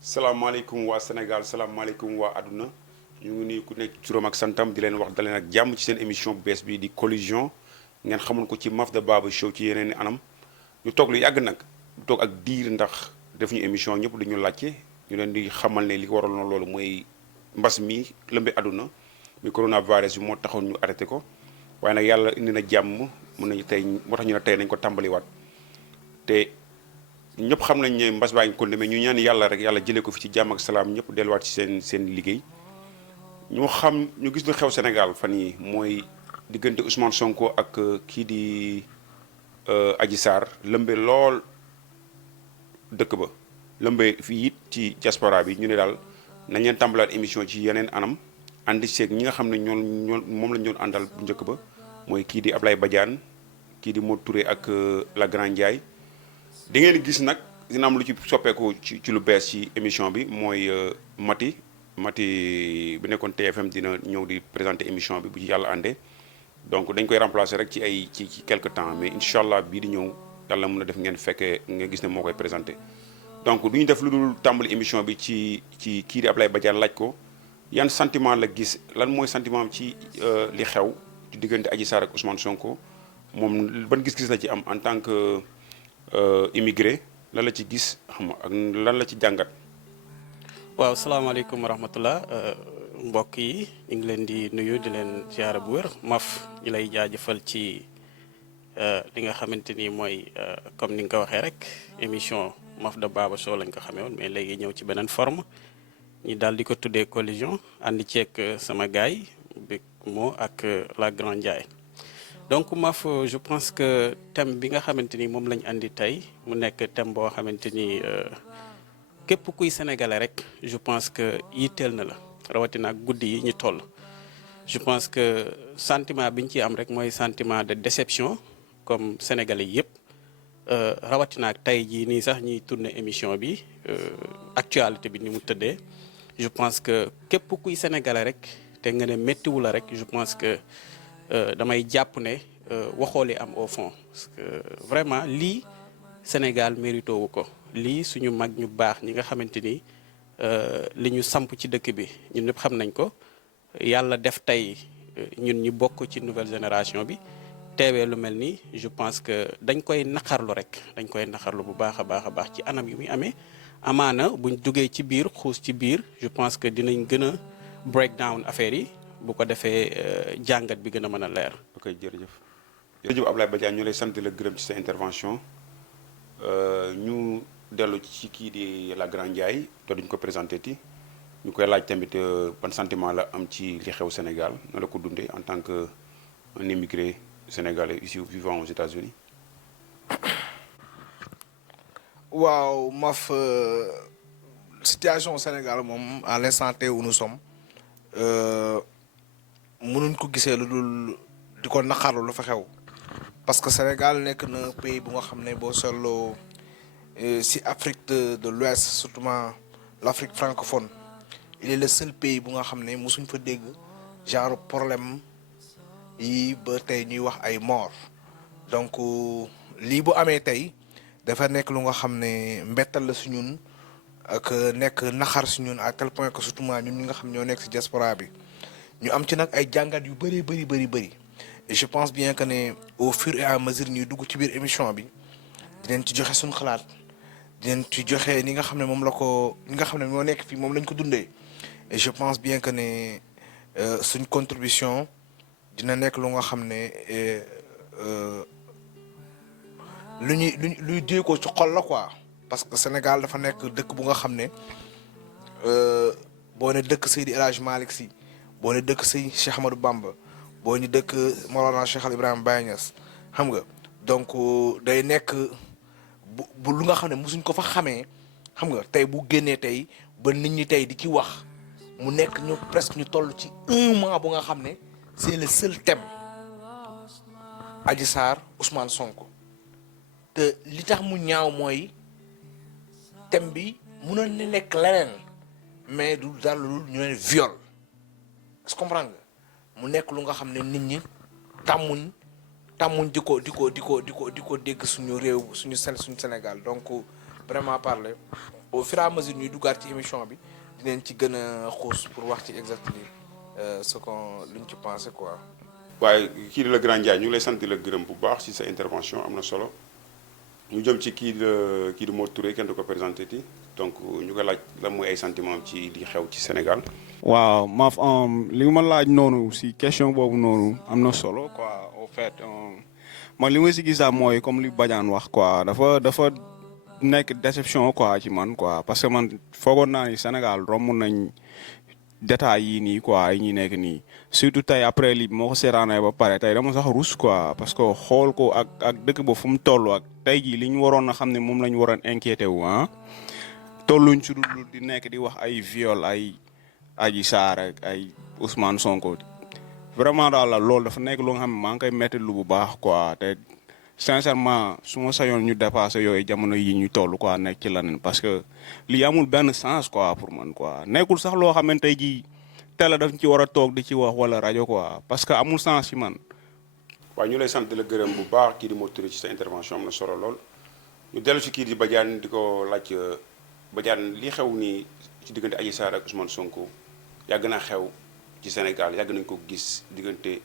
salaamaaleykum waa Sénégal salaamaaleykum waa àdduna ñu ngi nii ku nekk turam ak santam di leen wax daleen ak jàmm ci seen émission bu bees bi di collision ngeen xamoon ko ci Maf da Baba Show ci yeneen i anam ñu toog lu yàgg nag toog ak diir ndax def ñu émission ñëpp dañu laajte ñu leen di xamal ne li ko waral na loolu mooy mbas mi lëmbe àdduna mi coronavirus bi moo taxoon ñu arrêté ko waaye nag yàlla indi na jàmm mën nañu tey moo tax ñu ne tey nañ ko tàmbaliwaat te ñëpp xam nañ ne mbas baa ngi ko demee ñu ñaan yàlla rek yàlla jëlee ko fi ci jàmm ak salaam ñëpp delluwaat ci seen liggéey ñu gis lu xew Sénégal fan yi mooy diggante Ousmane Sonko ak kii di Adji Sarr lëmbe lool dëkk ba lëmbe fii it ci diaspora bi ñu ne daal nañ leen tàmbalaat émission ci yeneen anam àndi seeg ñi nga xam ne ñoo moom lañ doon àndal bu njëkk ba mooy kii di Ablaye Badiane kii di Modou Touré ak la Grand Ndiaye di ngeen gis nag dina am lu ci soppeeku ci lu bees ci émission bi mooy Mati bi nekkoon TFM dina ñëw di présenter émission bi bu ci yàlla àndee donc dañ koy remplacer rek ci quelque temps mais incha allah bii di ñëw yàlla mën a def ngeen fekkee nga gis ne moo koy présenter. donc du ñu def lu dul tàmbali émission bi ci kii di Ablaye Badiane laaj ko yan sentiment la gis lan mooy sentiment am ci li xew ci diggante Adji Sarr ak Ousmane Sonko moom ban gis-gis la ci am en tant que immigré lan la ci gis xam nga ak lan la ci jàngat. waaw salaamaaleykum wa rahmatullah mbokk yi ñu ngi leen di nuyu di leen ziara bu wér Maf ñu lay jaajëfal ci li nga xamante ni mooy comme ni nga ko waxee rek émission Maf da Baba Show lañ ko xamee woon mais léegi ñëw ci beneen forme ñu daal di ko tuddee collision ànd ceeg sama gaay bi moo ak la Grand Ndiaye. donc Maf je pense que thème bi nga xamante ni moom lañ andi tey mu nekk thème boo xamante ni képp kuy sénégalais rek je pense que yitteel na la rawatina ak guddi yi ñu toll. je pense que sentiment bi ñu ciy am rek mooy sentiment de déception comme sénégalais yëpp rawatina ak tey jii nii sax ñuy tourner émission bi actualité bi ni mu tëddee. je pense que képp kuy sénégalais rek te nga ne méttiwu la rek je pense que damay jàpp ne waxoo li am au fond parce que vraiment lii Sénégal mérito wu ko lii suñu mag ñu baax ñi nga xamante ni li ñu samp ci dëkk bi ñun ñëpp xam nañ ko yàlla def tey ñun ñi bokk ci nouvelle génération bi teewee lu mel nii je pense que dañ koy naqarlu rek dañ koy naqarlu bu baax a baax ci anam yu muy amee amaana buñ duggee ci biir xuus ci biir je pense que dinañ gën a break down affaire yi bu ko defee jàngat bi gën a mën a leer. ok jërëjëf Ablaye Badiane ñu lay sant la gërëm ci sa intervention ñu dellu ci kii di la Grand Ndiaye te duñ ko présenté ti ñu koy laaj tamit ban sentiment la am ci li xew Sénégal na la ko dundee en tant que un immigré sénégalais ici vivant aux États-Unis waaw Maf situation au Sénégal moom à l'instant T où nous sommes mënuñ ko gisee lu dul di ko naqarlu lu fa xew parce que Sénégal nekk na pays bu nga xam ne boo seetloo si Afrique de l'Ouest surtout l'Afrique francophone il est le seul pays bu nga xam ne mosuñ fa dégg genre problème yi ba tey ñuy wax ay mort donc lii bu amee tey dafa nekk lu nga xam ne mbettal la si ñun ak nekk naxar si ñun à tel point que surtout ñun ñi nga xam ñoo nekk si diaspora bi ñu am ci nag ay jàngat yu bëri et je pense bien que ne au fur et à mesure ñuy dugg ci biir émission bi dinañ ci joxe suñu xalaat dinañ ci joxe ni nga xam ne moom la ko ñi nga xam ne moo nekk fii moom lañ ko dundee et je pense bien que ne suñ contribution dina nekk lu nga xam ne luy dee ko ci xol la quoi parce que Sénégal dafa nekk dëkk bu nga xam ne boo ne dëkk Seydi El Hadji Malick Sy boo ne dëkk Seydi Cheikh Ahmadou Bamba boo ñu dëkk Mawlana Cheikh Al Ibrahima Baye Niass xam nga donc day nekk bu lu nga xam ne mosuñ ko fa xamee xam nga tey bu génnee tey ba nit ñi tey di ci wax mu nekk ñu presque ñu toll ci 1 mois bu nga xam ne c'est le seul thème Adji Sarr Ousmane Sonko te li tax mu ñaaw mooy thème bi mënoon na nekk leneen mais du dara lu ñu leen viol est-ce que comprendre nga mu nekk lu nga xam ne nit ñi tàmmuñ di ko dégg suñu réew suñu Sénégal donc vraiment parler au fur et à mesure ñuy duggaat ci émission bi dinañ ci gën a xuus pour wax ci exactement ce qu'on luñ ci pensé quoi. waaye kii di la Grand Ndiaye ñu ngi lay sant di la gërëm bu baax ci sa intervention am na solo ñu jëm ci kii di Mor Touré kenn du ko présenté ti donc ñu ko laaj lan mooy ay sentiment ci li xew ci Sénégal. waaw Maf li nga ma laaj noonu si question boobu noonu am na solo quoi au fait man li ma si gis daal mooy comme li Badiane wax quoi dafa nekk déception quoi ci man quoi parce que man foogoon naa ni Sénégal romb nañ détails yii nii quoi yi ñuy nekk nii surtout tey après li moo ko seetaanee ba pare tey dama sax rus quoi parce que xool ko ak dëkk ba fu mu toll ak tey jii li ñu waroon a xam ne moom la ñu waroon inquiété wu tolluñ si dul di nekk di wax ay viol ay Adji Sarr ak ay Ousmane Sonko vraiment daal la loolu dafa nekk lu nga xam ne maa ngi koy métti lu bu baax quoi te sincèrement su ma sañoon ñu dépassé yooyu jamono yi ñu toll quoi nekk ci leneen parce que lii amul benn sens quoi pour man quoi nekkul sax loo xamante ne jii télé daf ci war a toog di ci wax wala rajo quoi parce que amul sens ci man. waaw ñu lay sant di la gërëm bu baax kii di Mor Touré ci sa intervention am na solo lool ñu dellu si kii di Badiane di ko laaj Badiane li xew nii ci diggante Adji Sarr ak Ousmane Sonko yàgg naa xew ci Sénégal yàgg nañu ko gis diggante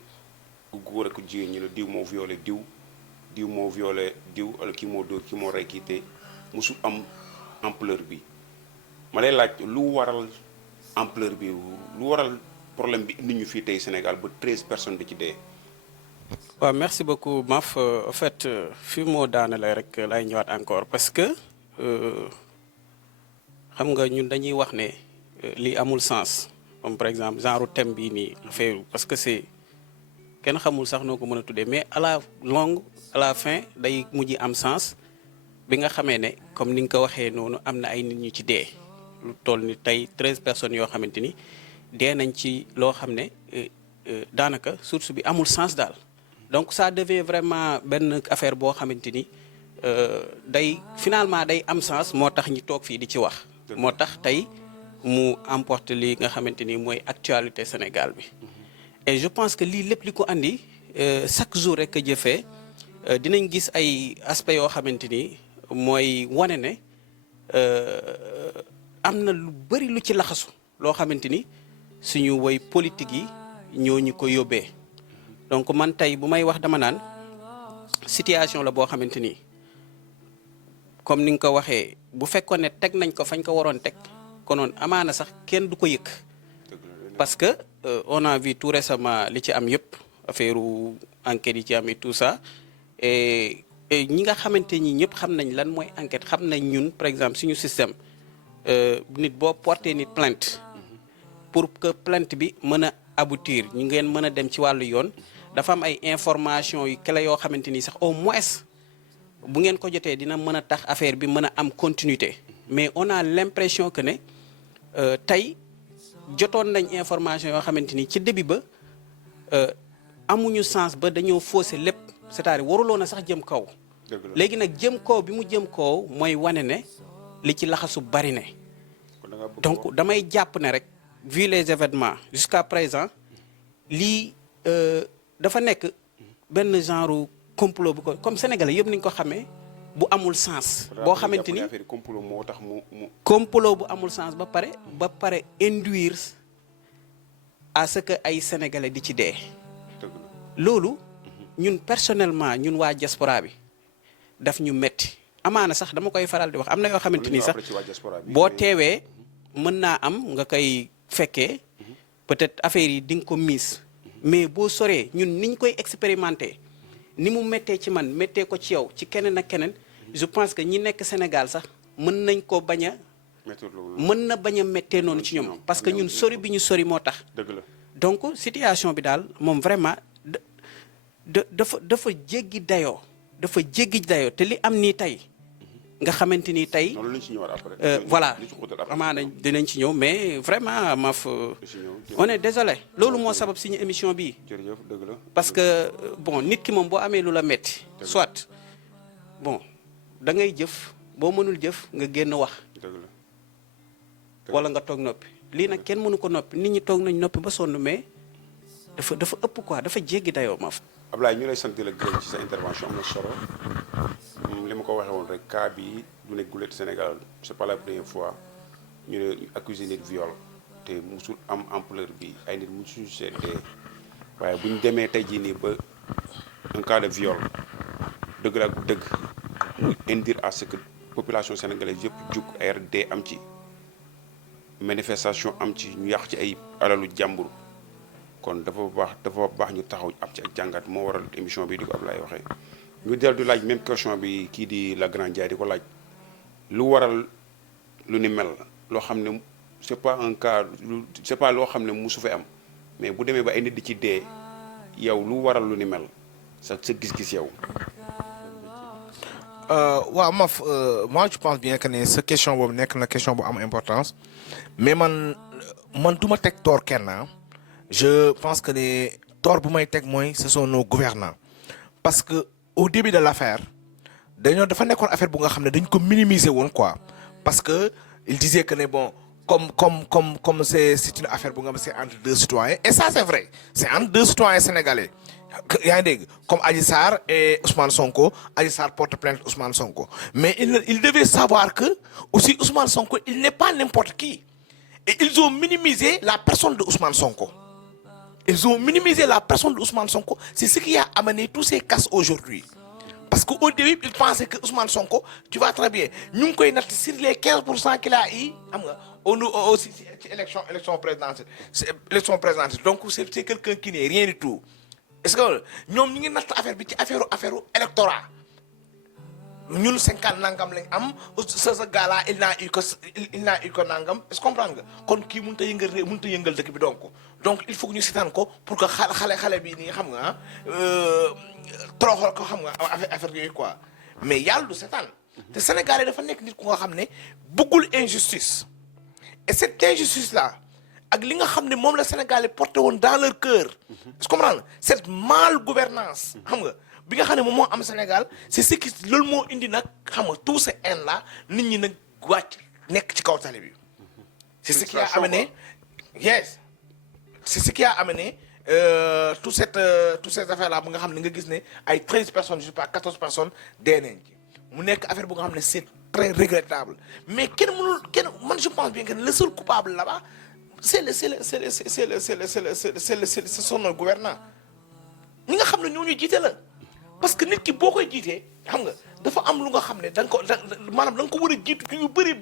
ku góor ak ku jigéen ñi la diw moo violé diw moo violé diw wala kii moo dóor kii moo rey kii te mosul am ampleur bi ma lay laaj lu waral ampleur bi lu waral problème bi indi ñu fii tey Sénégal ba 13 personnes di ci dee. waaw merci beaucoup Maf en fait fi moo daanale rek lay ñëwaat encore parce que xam nga ñun dañuy wax ne lii amul sens comme par exemple genre thème bii nii affaire parce que c'est kenn xamul sax noo ko mën a tuddee mais à la longue à la fin day mujj am sens bi nga xamee ne comme ni nga ko waxee noonu am na ay nit ñu ci dee lu toll ni tey 13 personnes yoo xamante ni dee nañ ci loo xam ne daanaka source bi amul sens daal donc ça devient vraiment benn affaire boo xamante ni day finalement day am sens moo tax ñi toog fii di ci wax moo tax tey mu emporte li nga xamante ni mooy actualité Sénégal bi et je pense que lii lépp li ko andi chaque jour rek a jëfee dinañ gis ay aspects yoo xamante ni mooy wane ne am na lu bëri lu ci laxasu loo xamante ni suñu woy politique yi ñoo ñu ko yóbbee donc man tey bu may wax dama naan situation la boo xamante ni comme ni nga ko waxee bu fekkoon ne teg nañ ko fañ ko waroon teg konoon amaana sax kenn du ko yëg parce que on a vu tout récemment li ci am yëpp affaire enquête yi ci am et tout ça et ñi nga xamante ni ñëpp xam nañ lan mooy enquête xam nañ ñun par exemple suñu système nit boo porté nit plainte pour que plainte bi mën a aboutir ñu ngeen mën a dem ci wàllu yoon dafa am ay information yu clé yoo xamante ni sax au moins bu ngeen ko jotee dina mën a tax affaire bi mën a am continuité mais on a l'impression que ne tey jotoon nañ information yoo xamante ni ci début ba amuñu sens ba dañoo fausser lépp c'est-à-dire waruloon a sax jëm kaw léegi nag jëm kaw bi mu jëm kaw mooy wane ne li ci laxasu bari ne donc damay jàpp ne rek vu les événements jusqu'à présent lii dafa nekk benn genre complot bu ko comme sénégalais yëpp ni ñu ko xamee bu amul sens boo xamante ni complot moo tax mu complot bu amul sens ba pare induire à ce que ay sénégalais di ci dee loolu ñun personnellement ñun waa diaspora bi daf ñu metti amaana sax dama koy faral di wax am na yoo xamante ni sax boo teewee mën naa am nga koy fekkee peut-être affaire yi di nga ko miis mais boo soree ñun niñ koy expérimenter ni mu méttee ci man méttee ko ci yow ci keneen ak keneen je pense que ñi nekk Sénégal sax mën nañ ko bañ a mën na bañ a méttee noonu ci ñoom parce que ñun sori bi ñu sori moo tax donc situation bi daal moom vraiment dafa jéggi dayoo te li am nii tey nga xamante ni tey voilà amaana dinañ ci ñëw mais vraiment Maf on est désolé loolu moo sabab suñu émission bii parce que bon nit ki moom boo amee lu la metti soit bon da ngay jëf boo mënul jëf nga génn wax wala nga toog noppi lii nag kenn mënu ko noppi nit ñi toog nañ noppi ba sonn mais dafa ëpp quoi dafa jéggi dayoo Maf Ablaye ñu lay sant la gërëm ci sa intervention am na solo li ma ko waxee woon rek cas bi du nekk gulet Sénégal c'est pas la première fois ñu ne accusé nit viol te musul am ampleur bi ay nit musuñu seetee waaye bu ñu demee tey jii nii ba un cas de viol dëgg la dëgg muy induire à ce que population sénégalaise yëpp jug ARD am ci manifestation am ci ñu yàq ci ay alalu jàmbur kon dafa baax ñu taxaw am ci ak jàngat moo waral émission bi di ko Ablaye waxee ñu dellu di laaj même question bi kii di la Grand Ndiaye di ko laaj lu waral lu ni mel loo xam ne c'est pas un cas c'est pas loo xam ne musu fa am mais bu demee ba ay nit di ci dee yow lu waral lu ni mel sa gis-gis yow. waaw Maf moi je pense bien que ne sa question boobu nekk na question bu am importance mais man du ma teg tort kenn je pense que ne tort bu may teg mooy ce sont nos gouvernants parce que au début de l'affaire dafa nekkoon affaire bu nga xam ne dañ ko minimiser woon quoi parce que il disait que ne bon comme c'est une affaire bu nga xam c'est entre deux citoyens et ça c'est vrai c'est entre deux citoyens sénégalais yaa ngi dégg comme Adji Sarr et Ousmane Sonko. Adji Sarr porte plainte Ousmane Sonko mais il devait savoir que aussi Ousmane Sonko il n'est pas n'importe qui et ils ont minimisé la personne de Ousmane Sonko. Ils ont minimisé la personne de Ousmane Sonko. C'est ce qui a amené tous ces casses aujourd'hui. Parce qu'au début, ils pensaient que Ousmane Sonko, tu vas très bien. Nous, sur les 15% qu'il a eu, aussi, élection présidentielle. Donc, c'est quelqu'un qui n'est rien du tout. Est-ce que nous avons une affaire électorale? Nous, 50 nangam lañ am ce gars-là il n'a eu que nangam est-ce que comprendre nga kon kii mënut a yëngal dëkk bi donc il faut que ñu seetaan ko pour que xale bi nii xam nga toroxal ko xam nga affaire yooyu quoi mais yàlla du seetaan te Sénégalais dafa nekk nit ku nga xam ne bëggul injustice et cette injustice là ak li nga xam ne moom la Sénégalais porté woon dans leur cœur est-ce que comprendre cette mal gouvernance xam nga bi nga xam ne moom moo am Sénégal c'est ce qui loolu moo indi nag xam nga tout ce haine là nit ñi nag wàcc nekk ci kaw tali bi c'est ce qui a amené c'est ce qui a amené toute cette affaire là bu nga xam ne nga gis ne ay 13 personnes je sais pas 14 personnes dee nañ ci mu nekk affaire bu nga xam ne c'est très regrettable mais man je pense bien que le seul coupable là-bas ce sont nos gouvernants ñi nga xam ne ñoo ñu jiite la parce que nit ki boo koy jiitee xam nga dafa am lu nga xam ne da nga ko war a jiitu ci yu bëri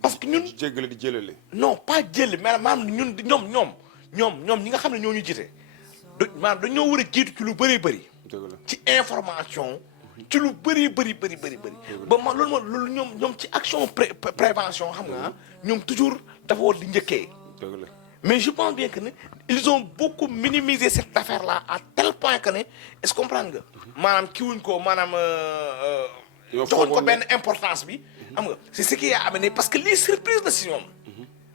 parce que ñun jéggale di jëlale non pas jël maanaam ñun ñoom ñi nga xam ne ñoo ñu jiite maanaam dañoo war a jiitu ci lu bëri ci information ci lu bëri ba ma loolu ñoom ci action prévention xam nga ñoom toujours dafa war di njëkkee mais je pense bien que ne ils ont beaucoup minimisé cette affaire là à tel point que ne est-ce que comprendre nga maanaam kiwuñ ko maanaam joxoon ko benn importance bi xam nga c'est ce qui a amené parce que lii surprise la si ñoom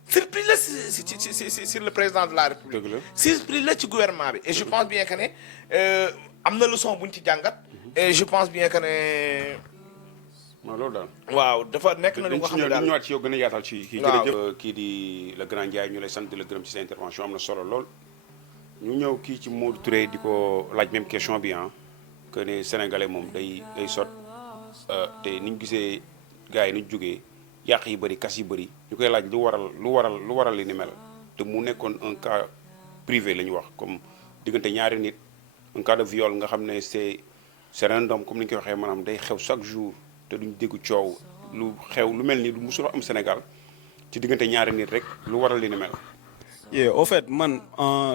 surprise la si sur le président de la République surprise la ci gouvernement bi et je pense bien que ne am na leçon buñ ci jàngat et je pense bien que ne non loolu daal waaw dafa nekk na lu nga xam ne daal ñëwaat ci yow gën a yaatal ci kii jërëjëf kii di le Grand Ndiaye ñu lay sant di la gërëm ci sa intervention am na solo lool ñu ñëw kii ci Modou Touré di ko laaj même question bi que ne sénégalais moom day sot te ni ñu gisee gars yi ni ñu jógee yàq yi bëri kas yi bëri ñu koy laaj lu waral li ni mel te mu nekkoon un cas privé la ñu wax comme diggante ñaari nit un cas de viol nga xam ne c'est random comme ni ñu koy waxee maanaam day xew chaque jour te duñ dégg coow lu xew lu mel ni lu musul am Sénégal ci diggante ñaari nit rek lu waral li ni mel. au fait man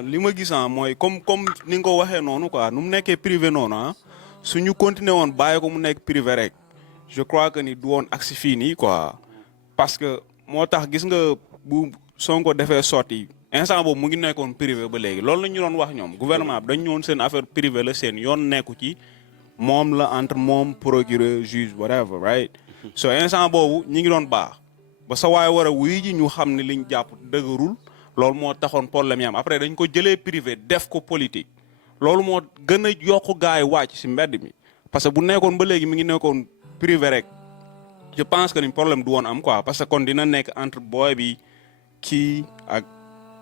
li ma gis mooy comme ni nga ko waxee noonu quoi nu mu nekkee privé noonu suñu continuer woon bàyyi ko mu nekk privé rek je crois que ni du woon agsi fii nii quoi parce que moo tax gis nga bu Sonko defee sotti instant boobu mu ngi nekkoon privé ba léegi loolu la ñu doon wax ñoom gouvernement bi dañ ñëwoon seen affaire privé la seen yoon nekku ci. moom la entre moom procureur juge whatever right so instant boobu ñi ngi doon baax ba sa waay war a wuy ji ñu xam ne liñ jàpp dëgërul loolu moo taxoon problème yi am après dañ ko jëlee privé def ko politique loolu moo gën a yokk gars yi wàcc si mbedd mi parce que bu nekkoon ba léegi mi ngi nekkoon privé rek je pense que ni problème du woon am quoi parce que kon dina nekk entre boy bi kii ak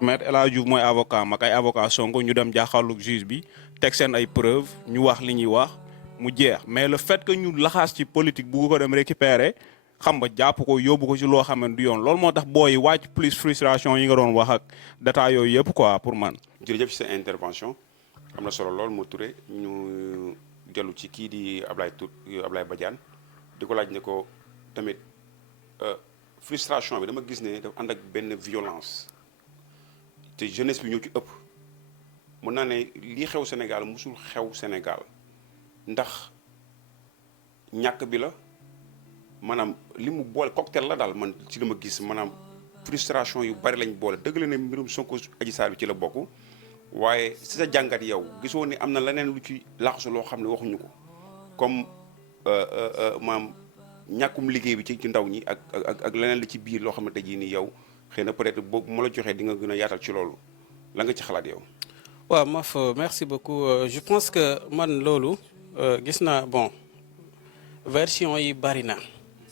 maître El Hadji Diouf mooy avocat mag ay avocat Sonko ñu dem jàkkaarloog juge bi teg seen ay preuve ñu wax li ñuy wax mu jeex mais le fait que ñu laxaas ci politique bugg ko dem récupérer xam nga jàpp ko yóbbu ko ci loo xam ne du yoon loolu moo tax booy wàcc plus frustration yi nga doon wax ak data yooyu yëpp quoi pour man. jërëjëf ci sa intervention am na solo lool moo Touré ñu dellu ci kii di Ablaye Badiane di ko laaj ne ko tamit frustration bi dama gis ne dafa ànd ak benn violence te jeunesse bi ñoo ci ëpp mën naa ne lii xew Sénégal musul xew Sénégal ndax ñàkk bi la maanaam li mu boole cocktail la daal man ci li ma gis maanaam frustration yu bari lañ boole dëgg la ne mbirum Sonko Adji Sarr bi ci la bokk waaye si sa jàngat yow gisoo ni am na leneen lu ci laxasu loo xam ne waxuñu ko comme maam ñàkkum liggéey bi ci ndaw ñi ak leneen li ci biir loo xamante ji ni yow xëy na peut-être boobu ma la joxee di nga gën a yaatal ci loolu la nga ci xalaat yow. waaw Maf merci beaucoup je pense que man loolu gis naa bon version yi bari na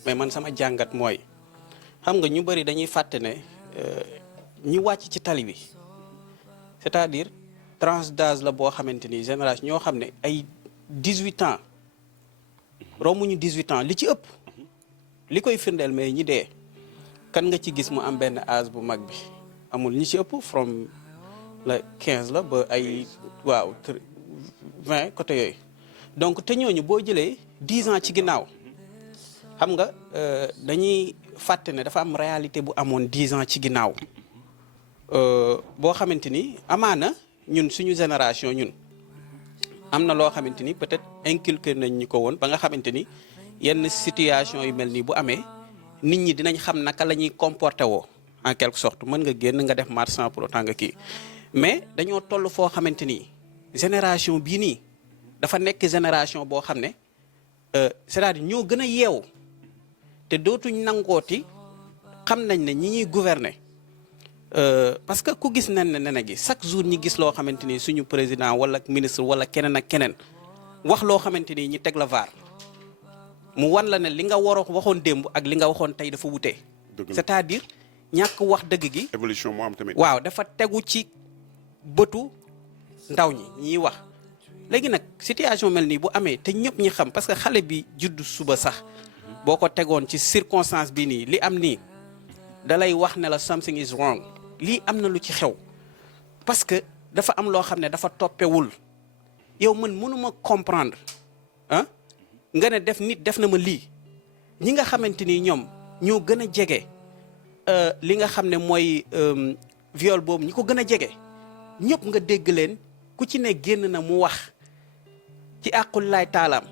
mais man sama jàngat mooy xam nga ñu bari dañuy fàtte ne ñi wàcc ci tali bi c'est-à-dire tranche d'âge la boo xamante ni génération ñoo xam ne ay 18 ans romuñu 18 ans li ci ëpp li koy firndeel mais ñi dee kan nga ci gis mu am benn âge bu mag bi amul ñi ci ëpp from la 15 la ba ay waaw 20 côté yooyu donc te ñooñu boo jëlee 10 ans ci ginnaaw xam nga dañuy fàtte ne dafa am réalité bu amoon 10 ans ci ginnaaw boo xamante ni amaana ñun suñu génération ñun am na loo xamante ni peut-être inculqué nañ ñu ko woon ba nga xamante ni yenn situation yu mel nii bu amee nit ñi dinañ xam naka la ñuy comporté woo en quelque sorte mën nga génn nga def marche sans pour autant nga kii mais dañoo toll foo xamante ni génération bii nii dafa nekk génération boo xam ne c'est-à-dire ñoo gën a yeewu te dootuñ nangooti xam nañ ne ñi ñuy gouverner parce que ku gis nen ne gi chaque jour ñi gis loo xamante ni suñu président wala ministre wala keneen ak keneen wax loo xamante ni ñi teg la vaar mu wan la ne li nga waxoon démb ak li nga waxoon tey dafa wutee c'est-à-dire ñàkk wax dëgg gi évolution moo am tamit waaw dafa tegu ci bëtu ndaw ñi ñiy wax léegi nag situation mel nii bu amee te ñëpp ñi xam parce que xale bi judd suba sax boo ko tegoon ci circonstance bi nii li am nii dalay wax ne la something is wrong lii am na lu ci xew parce que dafa am loo xam ne dafa toppewul yow man mënuma comprendre ah nga ne def na ma lii ñi nga xamante ni ñoom ñoo gën a jege li nga xam ne mooy viol boobu ñi ko gën a jege ñëpp nga dégg leen ku ci ne génn na mu wax ci àqul laay taalaam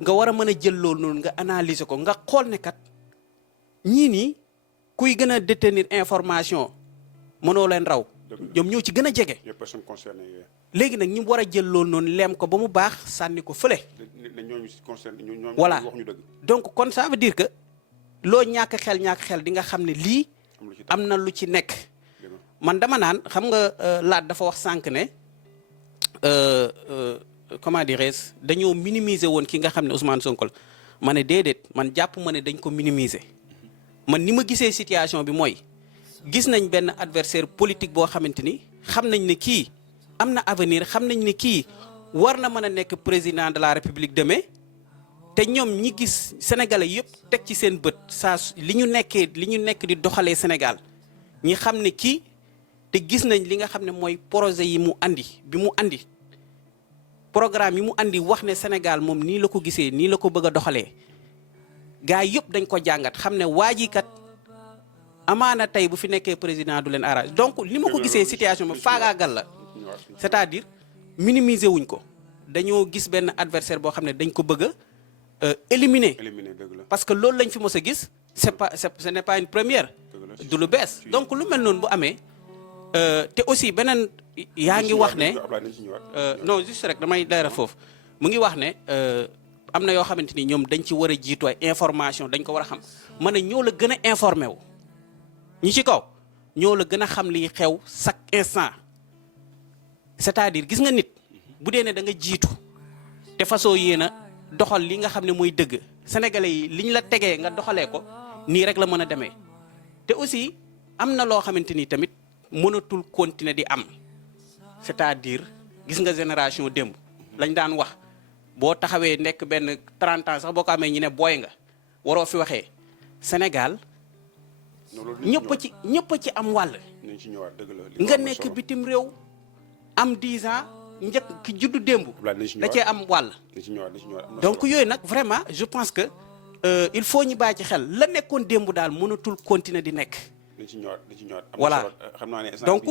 nga war a mën a jël loolu noonu nga analyser ko nga xool ne kat ñii nii kuy gën a détenir information mënoo leen raw ñoom ñoo ci gën a jege. les personnes concernées. léegi nag ñi war a jël loolu noonu leem ko ba mu baax sànni ko fële. ñooñu concerné ñooñu voilà wax ñu dëgg. donc kon ça veut dire que loo ñàkk xel di nga xam ne lii am na lu ci nekk. man dama naan xam nga laat dafa wax sànq ne comment dirais-je dañoo minimiser woon ki nga xam ne Ousmane Sonko la ma ne déedéet man jàpp ma ne dañ ko minimiser man ni ma gisee situation bi mooy gis nañ benn adversaire politique boo xamante ni xam nañ ne kii am na avenir xam nañ ne kii war na mën a nekk président de la République demain te ñoom ñi gis sénégalais yëpp teg ci seen bët saa li ñu nekk di doxalee Sénégal ñi xam ne kii te gis nañ li nga xam ne mooy projet yi mu andi programme yi mu andi wax ne Sénégal moom nii la ko gisee nii la ko bëgg a doxalee gars yëpp dañ ko jàngat xam ne waa ji kat amaana tey bu fi nekkee président du leen arrangé donc li ma ko gisee situation bi faagaagal la c'est-à-dire minimiser wuñ ko dañoo gis benn adversaire boo xam ne dañ ko bëgg a éliminer parce que loolu lañ fi mos a gis ce n'est pas une première du lu bees donc lu mel noonu bu amee te aussi beneen yaa ngi wax ne non juste rek damay leeral foofu mu ngi wax ne am na yoo xamante ni ñoom dañ ci war a jiitu ay information dañ ko war a xam ma ne ñoo la gën a informé wu ñi ci kaw ñoo la gën a xam liy xew chaque instant c'est-à-dire gis nga nit bu dee ne da nga jiitu te façon yéen a doxal li nga xam ne mooy dëgg sénégalais yi liñ la tegee nga doxalee ko nii rek la mën a demee te aussi am na loo xamante ni tamit mënatul continuer di am c'est-à-dire gis nga génération démb lañ daan wax boo taxawee nekk benn 30 ans sax boo ko amee ñu ne booy nga waroo fi waxee Sénégal ñëpp ci am wàll. nañ ci ñëwaat dëgg la nga nekk bitim réew am 10 ans njëkk ki juddu démb. da cee am wàll. donc yooyu nag vraiment je pense que il faut ñu bàyyi ci xel la nekkoon démb daal mënatul continuer di nekk. nañ ci ñëwaat voilà xam naa ne donc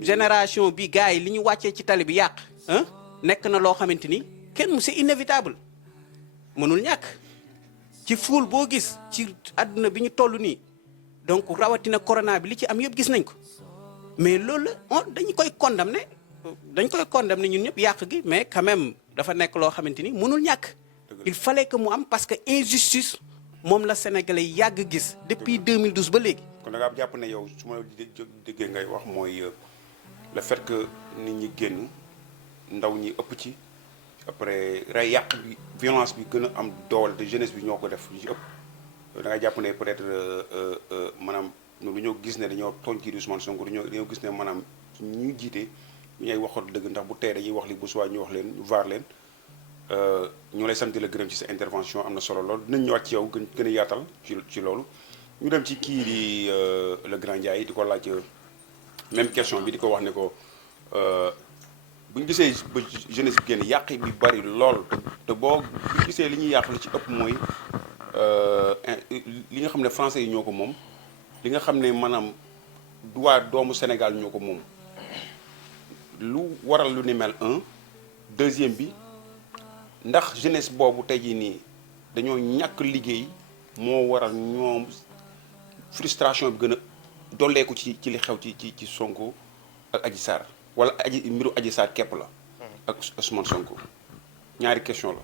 génération bi gars yi li ñu wàccee ci tali bi yàq nekk na loo xamante ni kenn mu c'est inévitable mënul ñàkk ci fuul boo gis ci àdduna bi ñu toll nii donc rawatina corona bi li ci am yëpp gis nañ ko mais loolu dañu koy condamner ñun ñëpp yàq gi mais quand même dafa nekk loo xamante ni mënul ñàkk. il fallait que mu am parce que injustice moom la Sénégalais yàgg gis depuis 2012 ba léegi. kon da ngaa jàpp ne yow su ma déggee ngay wax mooy le fait que nit ñi génn ndaw ñi ëpp ci après rey yàq bi violence bi gën a am doole de jeunesse bi ñoo ko def ñu ci ëpp da nga jàpp ne peut-être maanaam lu ñoo gis ne dañoo tooñ kii di Ousmane Sonko dañoo gis ne maanaam ñu jiite ñu ñay waxoon dëgg ndax bu tey dañuy wax li bu suwaa ñu wax leen ñu vaar leen ñoo lay sant la gërëm ci sa intervention am na solo lool dinañ ñëwaat ci yow gën a yaatal ci loolu ñu dem ci kii di le grand Ndiaye di ko laaj même question bi di ko wax ne ko bu ñu gisee ba jeunesse bi génn yàq bi bari lool te boo bu gisee li ñuy yàq li ci ëpp mooy li nga xam ne français yi ñoo ko moom li nga xam ne maanaam waa doomu Sénégal ñoo ko moom lu waral lu ni mel deuxième bi ndax jeunesse boobu tey jii nii dañoo ñàkk liggéey moo waral ñoom frustration bi gën a dolleeku ci li xew ci Sonko ak Adji Sarr wala mbiru Adji Sarr képp la ak Ousmane Sonko ñaari question la.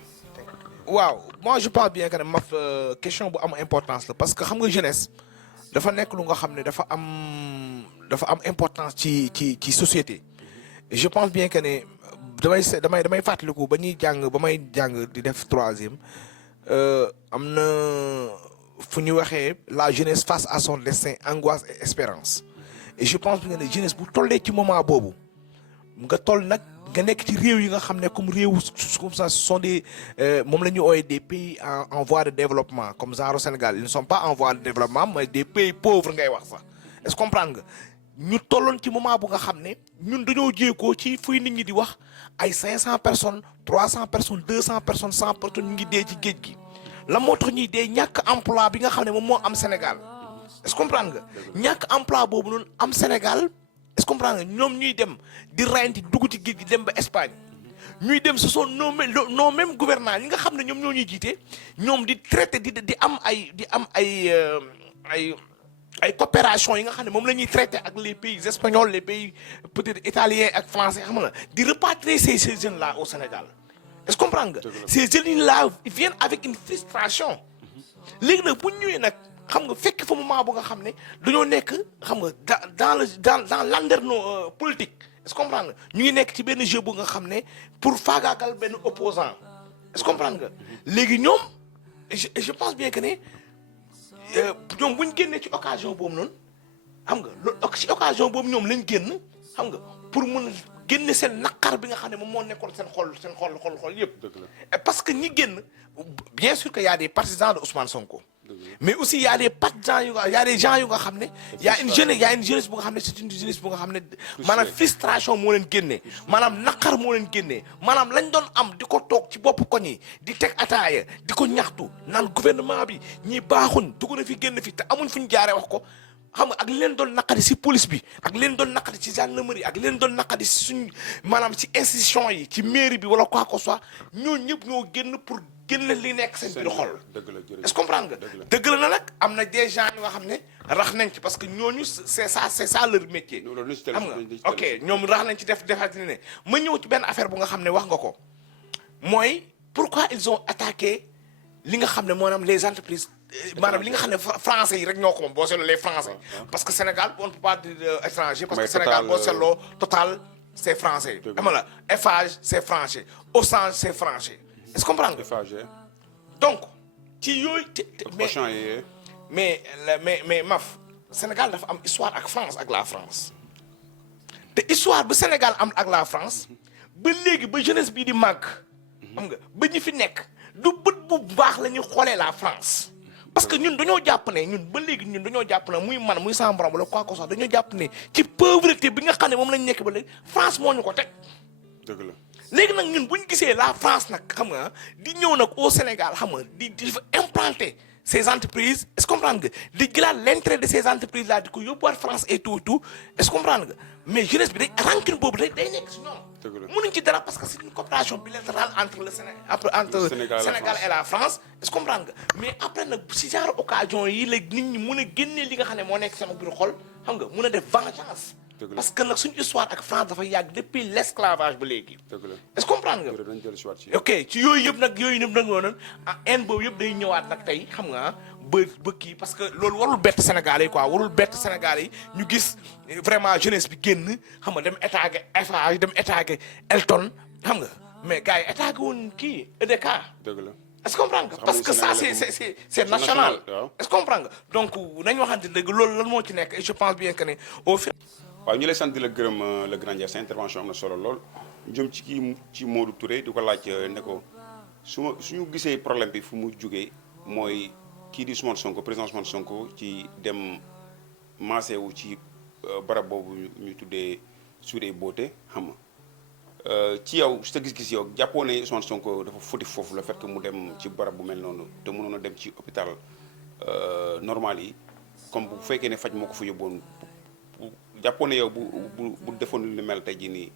waaw moi je pense bien que ne maf question bu am importance la parce que xam nga jeunesse dafa nekk lu nga xam ne dafa am importance ci société et je pense bien que ne damay fàttaliku ba may jàng di def troisième am na fu ñu waxee la jeunesse face à son destin angoisse et espérance et je pense bien que ne jeunesse bu tollee ci moment boobu nga toll nag nga nekk ci réew yi nga xam ne comme réew comme ça ce sont des moom la ñu ooyee des pays en voie de développement comme genre Sénégal ils ne sont pas en voie de développement mais des pays pauvres ngay wax sax est-ce que comprendre nga ñu tolloon ci moment bu nga xam ne ñun dañoo jéekoo ci fuy nit ñi di wax ay 500 personnes 300 personnes 200 personnes 100 personnes ñu ngi dee ci géej gi la moo tax ñuy dee ñàkk emploi bi nga xam ne moom moo am Sénégal est-ce que comprendre nga ñàkk emploi boobu noonu am Sénégal est-ce que comprendre nga ñoom ñuy dem di reyante dugg ci géej gi dem ba Espagne ñuy dem ce sont nos mêmes gouvernants yi nga xam ne ñoom ñoo ñuy jiite ñoom di traité di am ay coopération yi nga xam ne moom la ñuy traité ak les pays espagnols les pays peut-être italiens ak français xam nga di repatrier ces jeunes là au Sénégal est-ce que comprendre nga ces jeunes là ils viennent avec une frustration léegi nag bu ñëwee nag xam nga fekk fa moment bu nga xam ne dañoo nekk xam nga dans landerneau politique est-ce que comprendre nga ñu ngi nekk ci benn jeu bu nga xam ne pour faagaagal benn opposant est-ce que comprendre nga léegi ñoom je pense bien que ne ñoom bu ñu génnee ci occasion boobu noonu xam nga loolu ci occasion boobu ñoom lañ génn xam nga pour mun génne seen naqar bi nga xam ne moom moo nekkoon seen xol yëpp. parce que ñi génn bien sûr que y a des partisans de Ousmane Sonko. mais aussi y a des partisans y a des gens yu nga xam ne y a une jeunesse bu nga xam ne c'est une jeunesse bu nga xam ne maanaam frustration moo leen génnee maanaam naqar moo leen génnee maanaam lañ doon am di ko toog ci bopp koñ yi di teg ataaya di ko ñaxtu naan gouvernement bi ñi baaxuñ dugg na fi génn fi te amuñ fu ñu jaaree wax ko xam nga ak leen doon naqari ci police bi ak leen doon naqari ci gendarmerie ak leen doon naqari ci suñ maanaam ci institution yi ci mairie bi wala quoi que ce soit ñoo ñëpp ñoo génn pour génn li nekk seen biir xol est-ce que comprendre nga dëgg la na nag am na des gens yoo xam ne rax nañ ci parce que ñooñu c'est ça leur métier xam nga ok ñoom rax nañ ci defati ne ma ñëw ci benn affaire bu nga xam ne wax nga ko mooy pourquoi ils ont attaqué li nga xam ne maanaam les entreprises maanaam li nga xam ne français yi rek ñoo ko moom boo seetloo les français parce que Sénégal on ne peut pas dire étranger parce que Sénégal boo seetloo Total c'est français ama la Eiffage c'est français Auchan c'est français est-ce que comprendre donc ci yooyu mais maf Sénégal dafa am histoire ak France ak la France te histoire bu Sénégal am ak la France ba léegi ba jeunesse bii di màgg xam nga ba ñi fi nekk du bët bu baax la ñuy xoolee la France. parce que ñun dañoo jàpp ne ñun ba léegi ñun dañoo jàpp ne muy man muy sama borom wala quoi que sax dañoo jàpp ne ci pauvreté bi nga xam ne moom lañ nekk ba léegi France moo ñu ko teg. dëgg la léegi nag ñun bu ñu gisee la France nag xam nga di ñëw nag au Sénégal xam nga di fa implanter ces entreprises est-ce que comprendre nga di jëlaat l'intérêt de ces entreprises là di ko yóbbuwaat France et tout est-ce que comprendre nga mais jeunesse bi day rancune boobu day nekk si ñoom. dëgg la mënuñ ci dara parce que c'est une coopération bilatérale entre le Sénégal et la France est-ce que comprendre nga mais après nag si genre occasion yi la nit ñi mën a génnee li nga xam ne moo nekk sama biir xol xam nga mën a def vengeance. parce que nag suñu histoire ak France dafa yàgg depuis l'esclavage ba léegi. dëgg la est-ce que comprendre nga. dañ jël si waat ci ok ci yooyu yëpp nag noonu haine boobu yëpp day ñëwaat nag tey xam nga ba kii parce que loolu warul bett Sénégal yi quoi warul bett Sénégal yi ñu gis vraiment jeunesse bi génn xam nga dem étagué Eiffage dem étagué Elton xam nga mais gars yi étagué woon kii EDK. dëgg la est-ce que comprendre nga parce que ça c'est national. est-ce que comprendre nga donc nañu waxante dëgg loolu lan moo ci nekk et je pense bien que ne au fait. waaw ñu lay sant di la gërëm le grand Ndiaye sa intervention am na solo lool jëm ci kii ci Modou Touré di ko laaj ne ko suñu gisee problème bi fu mu jógee mooy kii di Ousmane Sonko président Ousmane Sonko ci dem maasee wu ci barab boobu ñu tuddee Sweet Beauté xam nga ci yow sa gis-gis yow jàppoo ne Ousmane Sonko dafa fautif foofu le fait que mu dem ci barab bu mel noonu te mënoon a dem ci hôpital normal yi comme bu fekkee ne faj moo ko fa yóbboon. jàppoon ne yow bu defoon lu mel tey jii nii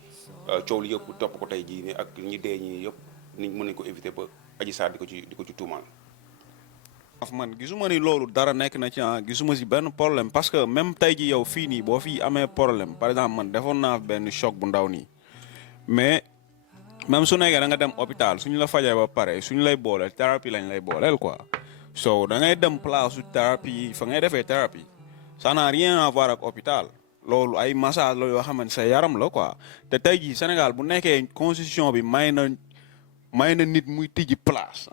coow li yëpp topp ko tey jii nii ak ñi dee ñi yëpp nit mën nañu ko éviter ba Adji Sarr di ko ci tuumaal. man gisuma ni loolu dara nekk na ci gisuma si benn problème parce que même tey ji yow fii nii boo fi amee problème par exemple man defoon naa benn choc bu ndaw nii mais même su nekkee da nga dem hôpital suñu la fajee ba pare suñu lay booleel thérapie lañ lay booleel quoi so da ngay dem place su thérapie fa ngay defee thérapie ça n'a rien à voir ak hôpital. loolu ay massage la yoo xamante sa yaram la quoi te tey jii Sénégal bu nekkee constitution bi may na nit muy tijji place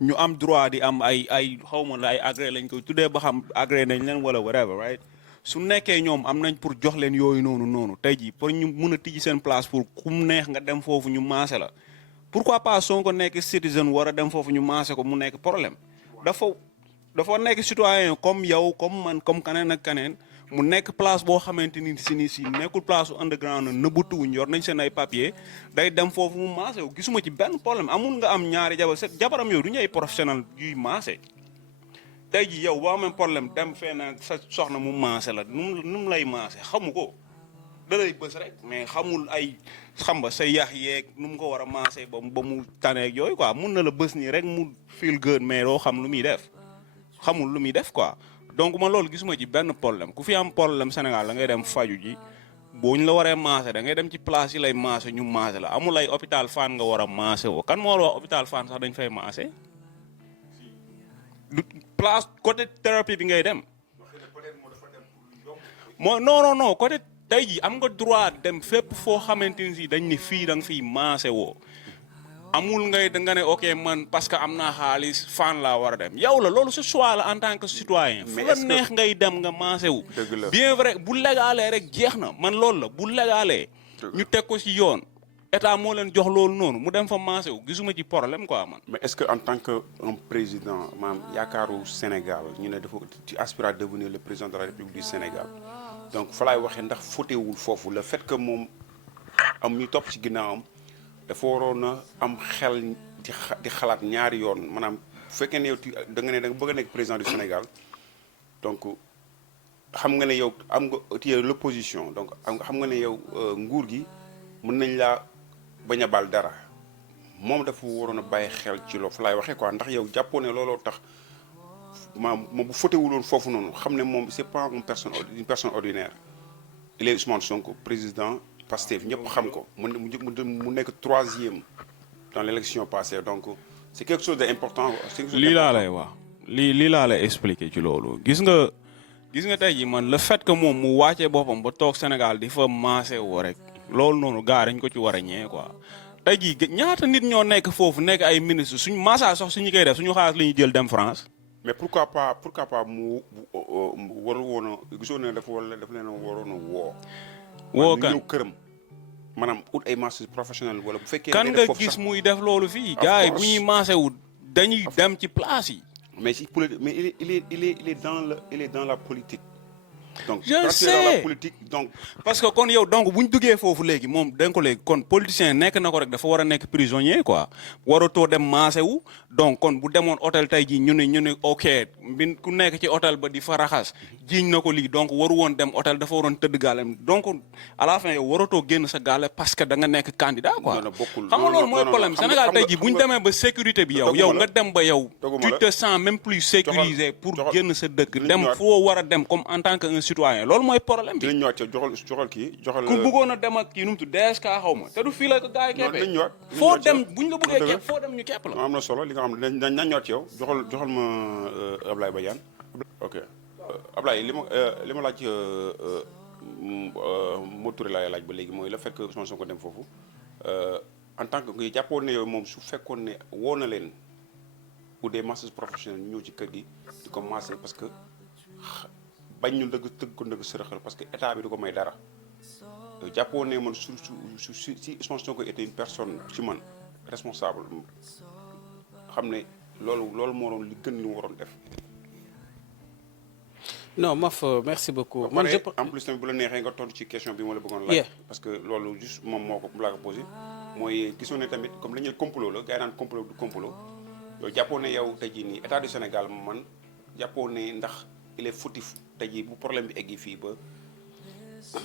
ñu am droit di am ay xawma la ay agré lañ koy tuddee ba xam agré nañ leen wala whatever right su nekkee ñoom am nañ pour jox leen yooyu noonu tey jii pour ñu mun a tijji seen place pour ku mu neex nga dem foofu ñu maase la pourquoi pas Sonko nekk citizen war a dem foofu ñu maase ko mu nekk problème dafa nekk citoyen comme yow comme man comme kaneen ak kaneen mu nekk place boo xamante ni si nekkul place su underground nëbbatuwuñ yor nañ seen ay papier day dem foofu mu maase wu gisuma ci benn problème amul nga am ñaari jabaram yow du ñu ay professionnel yuy maase tey ji yow boo amee problème dem fenn sa soxna mu maase la nu mu lay maase xamu ko da lay bës rek mais xamul ay xam nga sa yax yeeg nu mu ko war a maase ba mu taneeg yooyu quoi mun na la bës nii rek mu feel good mais doo xam lu muy def xamul lu muy def quoi donc man loolu gisuma ci benn problème ku fi am problème Sénégal da ngay dem faju ji boo ñu la waree maase da ngay dem ci place yi lay maase ñu maase la amul ay hôpital Fann nga war a maase woo kan moo la wax hôpital Fann sax dañ fay maase du place côté thérapie bi ngay dem non côté tey ji am nga droit dem fépp foo xamante ni si dañ ni fii da nga fiy maase woo amul ngay da nga ne ok man parce que am naa xaalis Fann laa war a dem yow la loolu sa choix la en tant que citoyen fu la neex ngay dem nga maase wu bien vrai bu légalee rek jeex na man loolu la bu légalee ñu teg ko ci yoon état moo leen jox loolu noonu mu dem fa maase wu gisuma ci problème quoi man mais est-ce que en tant que un président maanaam yaakaaru Sénégal ñu ne dafa ci aspire à devenir le président de la République du Sénégal donc fa laay waxee ndax fotewul foofu le fait que moom am ñu topp ci ginnaawam dafa waroon a am xel di xalaat ñaari yoon maanaam bu fekkee ne yow da nga bëgg a nekk président du Sénégal donc xam nga ne yow am nga tu es l'opposition donc xam nga ne yow nguur gi mën nañ laa bañ a baal dara moom dafa waroon a bàyyi xel ci loolu fa laay waxee quoi ndax yow jàppoo ne looloo tax moom bu fotewuloon foofu noonu xam ne moom c'est pas une personne ordinaire il est Ousmane Sonko président Pastef ñëpp xam ko mu nekk 3e dans l'élection passée donc c'est quelque chose d'important. lii laa lay wax lii laa lay expliquer ci loolu gis nga tey ji man le fait que moom mu wàccee boppam ba toog Sénégal di fa maase woo rek loolu noonu gars dañ ko ci war a ñee quoi tey ji ñaata nit ñoo nekk foofu nekk ay ministre suñu massage sax suñu koy def suñu xaalis la ñuy jël dem France. mais pourquoi pas mu warul woon a gisoon ne dafa leen a waroon a woo. woo kan ñëw këram. maanaam ut ay master professionnel wala bu fekkee. kan nga gis muy def loolu fii. gars yi bu ñuy maase wut dañuy dem ci place yi. mais si mais il est dans la politique. donc je quand sais tu es dans la politique donc. parce que kon yow donc bu ñu duggee foofu léegi moom dañ ko léegi kon politicien nekk na ko rek dafa war a nekk prisonnier quoi waratoo dem maase wu donc kon bu demoon hôtel tey jii ñu ne ok bi ku nekk ci hôtel ba di fa raxas jiiñ na ko lii donc waru woon dem hôtel dafa waroon tëdd gaalem donc à la fin yow waratoo génn sa gaale parce que da nga nekk candidat quoi. xam nga loolu mooy problème Sénégal tey jii bu ñu demee ba sécurité bi yow nga dem ba yow. tu te sens même plus sécurisé pour génn sa dëkk dem foo war a dem comme en tant que un citoyen loolu mooy problème bi. dinañ ñëwaat ca joxal kii joxal. ku bëggoon a dem ak kii nu mu tudd DSK xaw ma te du fii la ko gars yi keppee. dinañ ñëwaat foo dem buñ la bëggee kepp foo dem ñu kepp la. am na solo li nga xam ne dañ ñëwaat ci yow joxal ma Ablaye Badiane. ok Ablaye li ma laaj moo Touré laay laaj ba léegi mooy le fait que Ousmane Sonko dem foofu en tant que nga jàppoon ne yow moom su fekkoon ne woo na leen pour des masters professionnels ñëw ci kër gi di ko master parce que. bañ ñu tëgg ko ndëgg sërëxal parce que état bi du ko may dara jàppoo ne man si Ousmane Sonko était une personne ci man responsable xam ne loolu moo doon li gën li mu waroon def. non Maf merci beaucoup. man en plus tamit bu la neexee nga tontu ci question bi ma la bëggoon laaj. parce que loolu juste moom moo ko laa ko posé mooy gisoon ne tamit comme la ñuy complot la gars yi naan complot du complot yow jàppoo ne yow tey jii nii état du Sénégal man jàppoo ne ndax. il est fautif tey jii bu problème bi eggi fii ba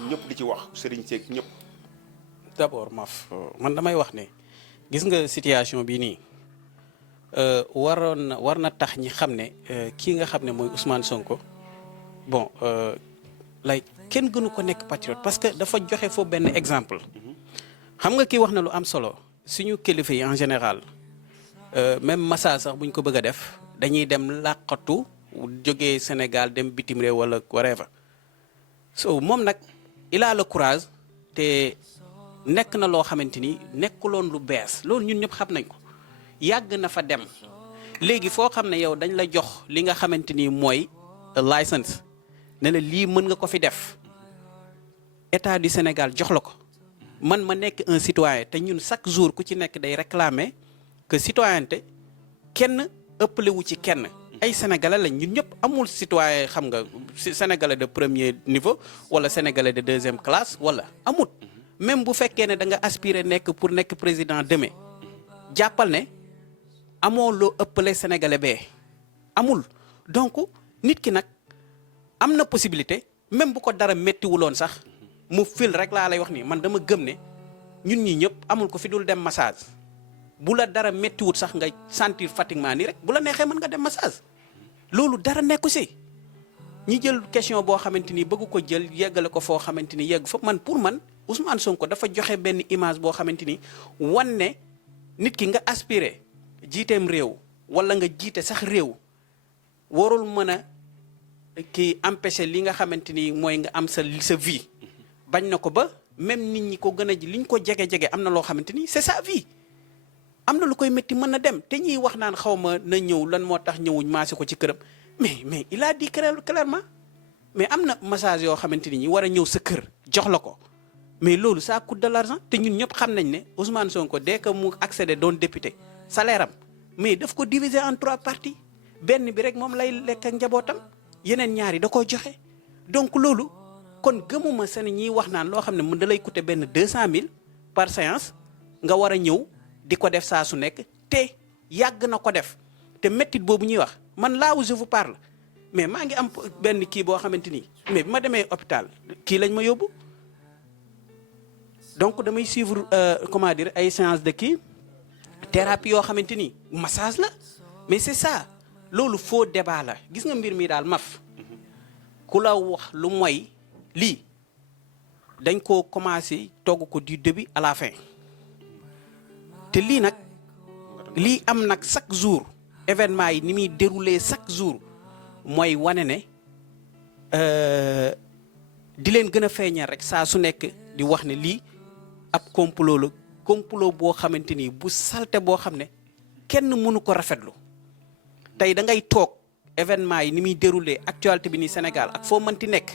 ñëpp di ci wax sëriñ seeg ñëpp. d'abord Maf man damay wax ne gis nga situation bi nii war na tax ñi xam ne kii nga xam ne mooy Ousmane Sonko bon lay kenn gënu ko nekk patriote parce que dafa joxe foofu benn exemple. xam nga kii wax na lu am solo suñu kilifa yi en général même massa sax buñ ko bëgg a def dañuy dem làqatu. jógee Sénégal dem bitim réew wala whatever so moom nag il a le courage te nekk na loo xamante ni nekkuloon lu bees loolu ñun ñëpp xam nañ ko yàgg na fa dem léegi foo xam ne yow dañ la jox li nga xamante ni mooy licence ne la lii mën nga ko fi def état du Sénégal jox la ko man ma nekk un citoyen te ñun chaque jour ku ci nekk day réclamer que citoyenneté kenn ëppale wu ci kenn. ay sénégalais lañ ñun ñëpp amul citoyen xam nga sénégalais de premier niveau wala sénégalais de deuxième classe wala amut même bu fekkee ne da nga aspirer nekk pour nekk président demain jàppal ne amoo loo ëppale sénégalais bee amul donc nit ki nag am na possibilité même bu ko dara méttiwuloon sax mu fil rek laa lay wax nii man dama gëm ne ñun ñi ñëpp amul ko fi dul dem massage bu la dara méttiwut sax nga sentir fatiguement nii rek bu la neexee mën nga dem massage loolu dara nekku si ñi jël question boo xamante ni bëgg ko jël yeggale ko foo xamante ni yegg fa man pour man Ousmane Sonko dafa joxe benn image boo xamante ni wan ne nit ki nga aspiré jiiteem réew wala nga jiite sax réew warul mën a kii empêcher li nga xamante ni mooy nga am sa vie bañ na ko ba même nit ñi ko gën a ji liñ ko jege-jege am na loo xamante ni c'est sa vie am na lu koy métti mën na dem te ñiy wax naan xaw ma na ñëw lan moo tax ñëwuñ maase ko ci këram mais il a dit clairement mais am na massage yoo xamante ni ñi war a ñëw sa kër jox la ko mais loolu ça coûte de l'argent te ñun ñëpp xam nañ ne Ousmane Sonko dès que mu accédé doon député salaire am mais daf ko diviser en 3 parties benn bi rek moom lay lekk ak njabootam yeneen ñaar yi da koo joxe donc loolu kon gëmuma seen ñiy wax naan loo xam ne mu da lay coûter benn 200 000 par séance nga war a ñëw di ko def saa su nekk te yàgg na ko def te méttit boobu ñuy wax man là où je vous parle mais maa ngi am benn kii boo xamante ni mais bi ma demee hôpital kii lañ ma yóbbu donc damay suivre comment dire ay séance de kii thérapie yoo xamante ni massage la mais c'est ça loolu faux débat la gis nga mbir mi daal maf ku la wax lu mooy lii dañ koo commencé togg ko du début à la fin te lii nag lii am nag chaque jour événement yi ni muy déroulé chaque jour mooy wane ne di leen gën a feeñal rek saa su nekk di wax ne lii ab complot la complot boo xamante ni bu salte boo xam ne kenn mënu ko rafetlu tey da ngay toog événement yi ni muy déroulé actualité bi ni Sénégal ak foo mënti nekk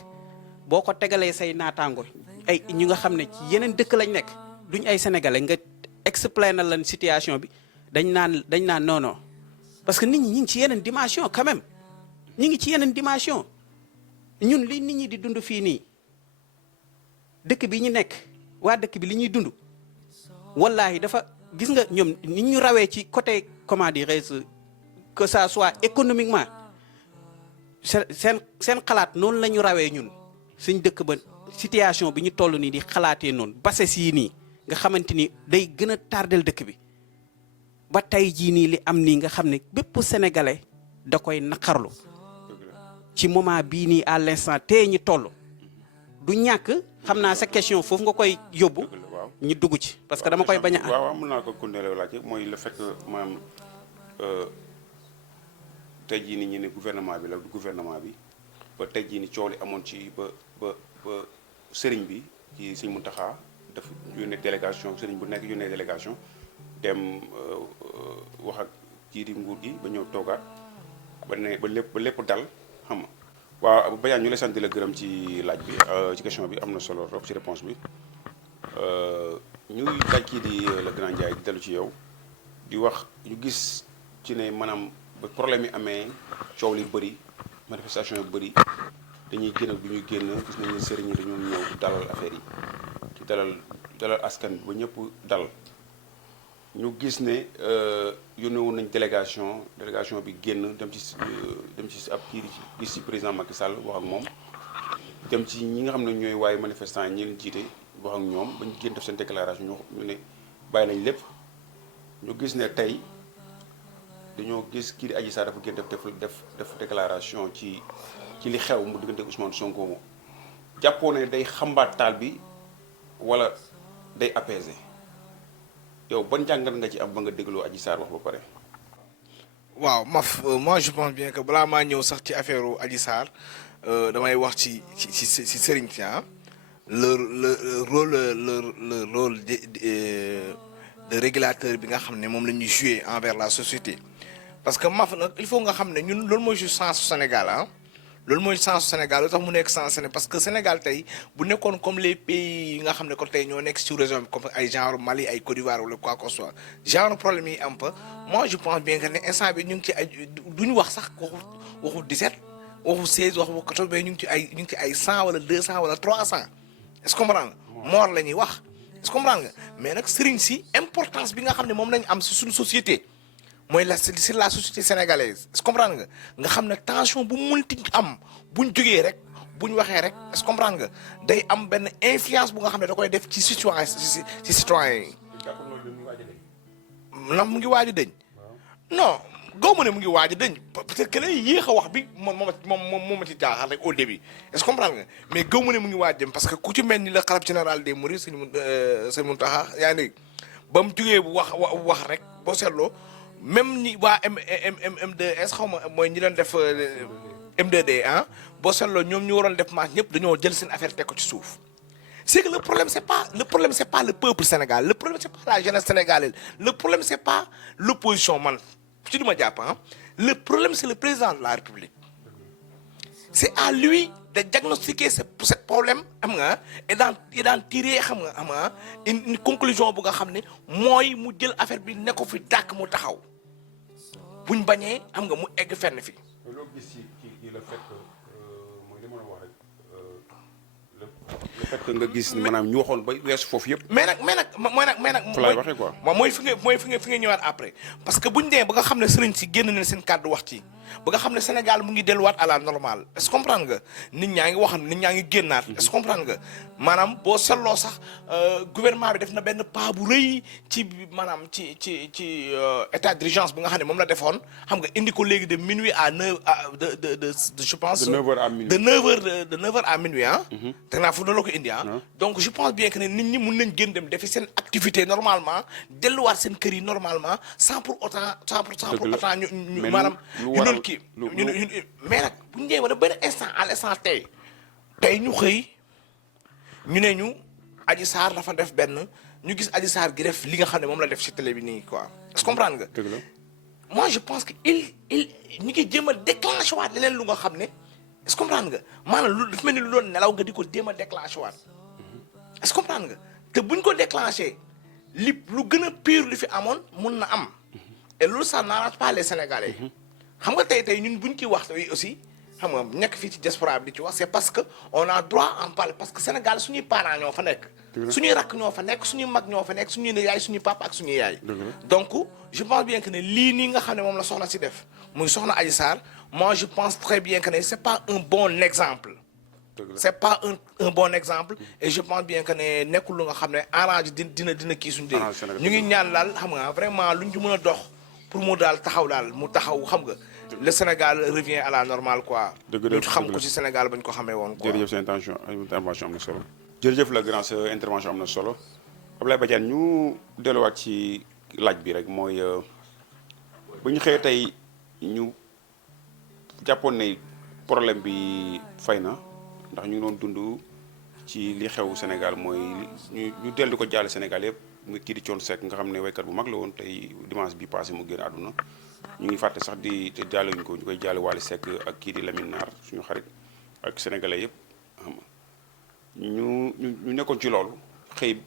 boo ko tegalee say naataango ay ñi nga xam ne ci yeneen dëkk lañ nekk duñ ay sénégalais nga explainer lan situation bi dañ naan non non parce que nit ñi ñu ngi ci yeneen dimension quand même ñu ngi ci yeneen dimension ñun li nit ñi di dund fii nii dëkk bi ñu nekk waa dëkk bi li ñuy dund wallahi dafa gis nga ñoom ni ñu rawee ci côté comment dirais-je que ça soit économiquement seen xalaat noonu la ñu rawee ñun suñ dëkk ba situation bi ñu toll nii di xalaatee noonu bases yi nii nga xamante ni day gën a tardel dëkk bi ba tey jii nii li am nii nga xam ne bépp sénégalais da koy naqarlu ci moment bii nii à l'instant tey ñu toll du ñàkk xam naa sa question foofu nga koy yóbbu ñu dugg ci parce que dama koy bañ a. waaw mën naa ko continuer laajte mooy le fait que maanaam tey jii nii ñu ne gouvernement bi la du gouvernement bi ba tey jii nii coow li amoon ci ba sëriñ bi ci Sëriñ Mountakha daf yónnee délégation sëriñ bu nekk yónnee délégation dem wax ak kii di nguur gi ba ñëw toogaat ba lépp dal xam nga waaw Badiane ñu lay sant di la gërëm ci laaj bi ci question bi am na solo trop ci réponse bi ñuy laaj kii di le grand Ndiaye di dellu ci yow di wax ñu gis ci ne maanaam ba problème yi amee coow li bëri manifestation yu bëri dañuy génn ak du ñuy génn gis nañu sëriñ yi dañoo ñëw dalal affaire yi ci dalal askan bi ba ñëpp dal ñu gis ne yónnee woon nañ délégation bi génn dem ci ab kii gis ci président Macky Sall wax ak moom dem ci ñi nga xam ne ñooy waaye manifestant yi ñi leen jiite wax ak ñoom bañ génn def seen déclaration ñu ne bàyyi nañ lépp ñu gis ne tey dañoo gis kii di Adji Sarr dafa génn def déclaration ci li xew mu diggante Ousmane Sonko moom jàppoo ne day xambaat taal bi wala day apaiser yow ban jàngat nga ci am ba nga dégloo Adji Sarr wax ba pare. waaw moi je pense bien que balaa maa ñëw sax ci affaire Adji Sarr damay wax ci sëriñ si le rôle de régulateur bi nga xam ne moom la ñuy jouer envers la société parce que nag il faut nga xam ne ñun loolu mooy sens Sénégal loolu mooy sens Sénégal lu tax mu nekk sens Sénégal parce que Sénégal tey bu nekkoon comme les pays yi nga xam ne ko tey ñoo nekk sur région bi comme ay genre Mali ay Côte d'Ivoire wala quoi que ce soit genre problème yi am pa moi je pense bien que ne instant bi ñu ngi ci ay duñu wax sax waxu 17 waxu 16 waxu 14 mais ñu ngi ci ay 100 wala 200 wala 300 est-ce que comprendre nga mort la ñuy wax est-ce que comprendre nga mais nag sëriñ si importance bi nga xam ne moom lañ am si suñu société mooy la société sénégalaise est-ce que comprendre nga xam ne tension bu munti am buñ jógee rek buñ waxee rek est-ce que comprendre nga day am benn influence bu nga xam ne da koy def ci citoyen ci citoyen yi. ndax mu ngi waaj a dëñ. non gaw ma ne mu ngi waaj a dëñ peut-être que lay yéex a wax bi moom ma ci jaaxal rek au début est-ce que comprendre nga mais gaw ma ne mu ngi waaj dem parce que ku ci mel ni la xalif général des mourides sëñ Mountakha yaa ngi dégg ba mu jógee bu wax rek boo seetloo. même ni waa M2S xaw ma mooy ñi doon def M2D boo seetloo ñoom ñu waroon def marche ñëpp dañoo jël seen affaire teg ko ci suuf c'est que le problème c'est pas le peuple sénégalais le problème c'est pas la jeunesse sénégalaise le problème c'est pas l'opposition man ci du ma jàpp le problème c'est le président de la République c'est à lui de diagnostiquer ce problème xam nga et d'en tirer xam nga une conclusion bu nga xam ne mooy mu jël affaire bi ne ko fi dàkk mu taxaw buñ bañee xam nga mu egg fenn fi. loo gis ci le fait que mooy li ma la wax rek le fait que nga gis maanaam ñu waxoon ba weesu foofu yëpp. mais nag fa laay waxee quoi. mooy fi nga ñëwaat après parce que buñ demee ba nga xam ne sëriñ si génn nañ seen kàddu wax ci. ba nga xam ne Sénégal mu ngi delluwaat à la normale est-ce que comprendre nga nit ñaa ngi wax nit ñaa ngi génnaat est-ce que comprendre nga maanaam boo seetloo sax gouvernement bi def na benn pas bu rëy ci maanaam ci état d'urgence bi nga xam ne moom la defoon xam nga indi ko léegi de minuit à 9 de je pense. de 9h à minuit de 9h à minuit teg naa fu noonu la ko indi donc je pense bien que ne nit ñi mun nañ génn dem defi seen activité normalement delluwaat seen kër yi normalement sans pour autant ñu maanaam. mais nag bu ñu ñëwee wala benn instant à l'instant tey ñu xëy ñu ne ñu Adji Sarr dafa def benn ñu gis Adji Sarr gi def li nga xam ne moom la def ci télé bi nii quoi est-ce que comprendre nga. dëgg la moi je pense que ñu ngi jéem a déclenché waat leneen lu nga xam ne est-ce que comprendre nga maanaam lu dafa mel ni lu doon nelaw nga di ko jéem a déclenché waat est-ce que comprendre nga te buñ ko déclenché lu gën a pire lu fi amoon mun na am et loolu ça n'arrange pas les Sénégalais xam nga tey ñun buñ ciy wax aussi xam nga nekk fii ci diaspora bi di ci wax c'est parce que on a droit en parler parce que Sénégal suñuy parents ñoo fa nekk suñuy rakk ñoo fa nekk suñuy mag ñoo fa nekk suñuy yaay suñuy papa ak suñuy yaay donc je pense bien que ne lii nii nga xam ne moom la soxna si def muy soxna Adji Sarr moi je pense très bien que ne c'est pas un bon exemple c'est pas un bon exemple et je pense bien que ne nekkul lu nga xam ne arrange dina kii suñu dee ñu ngi ñaan daal xam nga vraiment luñ ci mën a dox pour mu daal mu taxaw xam nga le Sénégal revient à la normale quoi. ñu xam ko ci Sénégal bañ ko xamee woon quoi. jërëjëf sa intervention am na solo. jërëjëf la grand sa intervention am na solo Ablaye Badiane ñu delluwaat ci laaj bi rek mooy bu ñu xëyee tey ñu jàppoon ne problème bi fay na ndax ñu ngi doon dund ci li xew Sénégal mooy ñu dellu ko jàll Sénégal yëpp muy kii di Thione Seck nga xam ne waykat bu mag la woon tey dimanche bi passé mu génn àdduna. ñu ngi fàtte sax di te jaale ñu ko ñu koy jaale Wally Seck ak kii di Lamine Nar suñu xarit ak sénégalais yëpp xam nga ñu nekkoon ci loolu xëy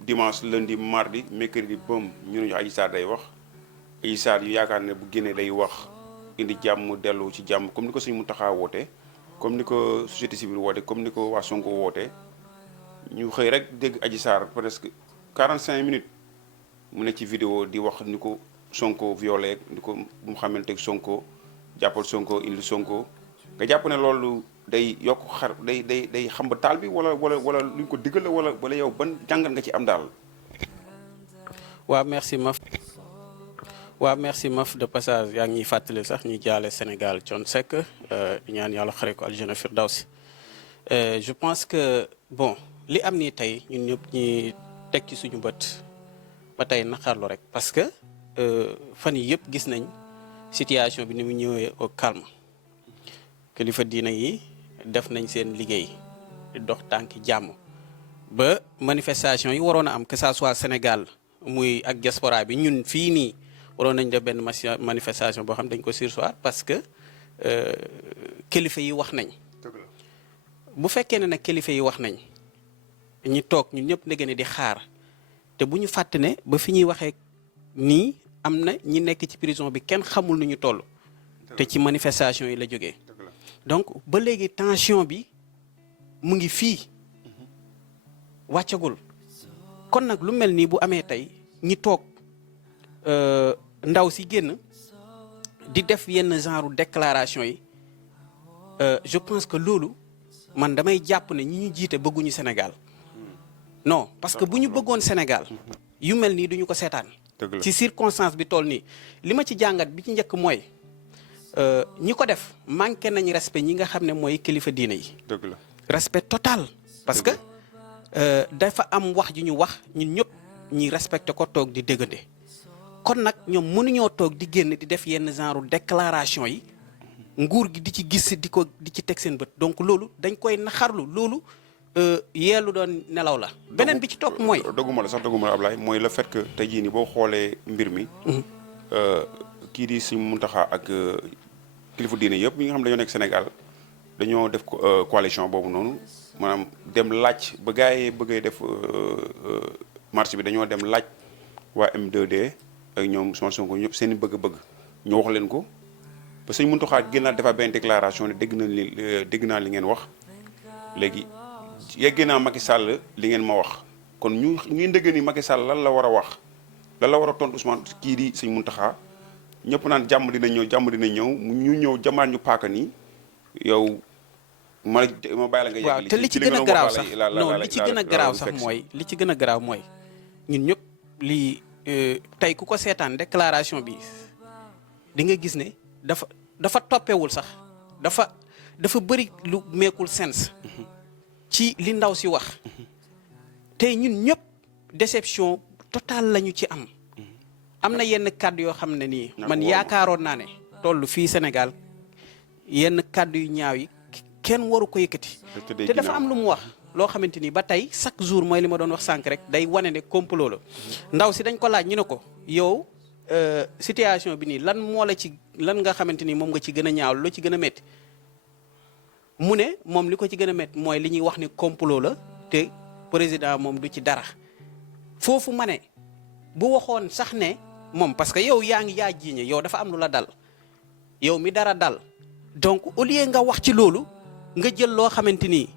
dimanche lundi mardi mercredi bëm ñu ne Adji Sarr day wax Adji Sarr yu yaakaar ne bu génnee day wax indi jàmm dellu ci jàmm comme ni ko suñu Mountakha woote comme ni ko société civile woote comme ni ko waa Sonko woote ñu xëy rek dégg Adji Sarr presque 45 minutes mu ne ci vidéo di wax ni ko Sonko violé di ko bu mu xamante Sonko jàppal Sonko indi Sonko nga jàpp ne loolu day yokk day xam ba taal bi wala luñ ko diggal la wala yow ban jàngat nga ci am daal. waaw merci Maf de passage yaa ngi ñuy fàttali sax ñu jaale Sénégal Thione Seck ñaan yàlla xare ko aljana firdawsi je pense que bon li am nii tey ñun ñëpp ñi teg ci suñu bët ba tey naqarlu rek parce que. fan yi yëpp gis nañ situation bi ni mu ñëwee au calme kilifa diina yi def nañ seen liggéey di dox tànki jàmm ba manifestation yi waroon a am que ça soit Sénégal muy ak diaspora bi ñun fii nii waroon nañ def benn manifestation boo xam dañ ko surseoir parce que kilifa yi wax nañ bu fekkee ne nag kilifa yi wax nañ ñi toog ñun ñëpp ndege ne di xaar te bu ñu fàtte ne ba fi ñuy waxee nii am na ñi nekk ci prison bi kenn xamul nu ñu toll te ci manifestation yi la jógee donc ba léegi tension bi mu ngi fii wàccagul kon nag lu mel nii bu amee tey ñi toog ndaw si génn di def yenn genre déclaration yi je pense que loolu man damay jàpp ne ñi ñu jiite bëgguñu Sénégal non parce que bu ñu bëggoon Sénégal yu mel nii duñu ko seetaan ci circonstance bi toll nii li ma ci jàngat bi ci njëkk mooy ñi ko def manqué nañ respect ñi nga xam ne mooy kilifa diine yi. dëgg la respect total. parce que dafa am wax ju ñu wax ñun ñëpp ñi respecté ko toog di déggante kon nag ñoom mënuñoo toog di génn di def yenn genre déclaration yi nguur gi di ci gis di ci teg seen bët donc loolu dañ koy naxarlu loolu. yeelu doon nelaw la. beneen bi ci topp mooy. dogguma la Ablaye mooy le fait que tey jii nii boo xoolee mbir mi. kii di Sëñ Mountakha ak kilifa diine yëpp ñi nga xam dañoo nekk Sénégal dañoo def coalition boobu noonu maanaam dem laaj ba gars yi bëggee def marche bi dañoo dem laaj waa M2D ak ñoom Ousmane Sonko ñëpp seen i bëgg-bëgg ñu wax leen ko ba Sëñ Mountakha génnaat defaat benn déclaration ne dégg naa li ngeen wax léegi. yeggee naa Macky Sall li ngeen ma wax kon ñu ndëgg ni Macky Sall lan la war a wax lan la war a tontu Ousmane kii di Sëñ Mountakha ñëpp naan jàmm dina ñëw ñu ñëw jamaat ñu paaka nii yow ma bàyyi la nga yeggali. waaw te li ci gën a garaaw sax non li ci gën a garaaw sax mooy li ci gën a garaaw mooy ñun ñëpp lii tey ku ko seetaan déclaration bi di nga gis ne dafa toppewul sax dafa bëri lu meekul sens ci li ndaw si wax tey ñun ñëpp déception totale lañu ci am na yenn kàddu yoo xam ne nii man yaakaaroon naa ne toll fii Sénégal yenn kàddu yu ñaaw yi kenn waru ko yëkkati te dafa am lu mu wax loo xamante ni ba tey chaque jour mooy li ma doon wax sànq rek day wane ne complot la ndaw si dañ ko laaj ñu ne ko yow situation bi nii lan moo la ci lan nga xamante ni moom nga ci gën a ñaaw loo ci gën a métti mu ne moom li ko ci gën a métti mooy li ñuy wax ni complot la te président moom du ci dara foofu ma ne bu waxoon sax ne moom parce que yow yaa jiiñe yow dafa am lu la dal yow mi dara dal donc au lieu nga wax ci loolu nga jël loo xamante ni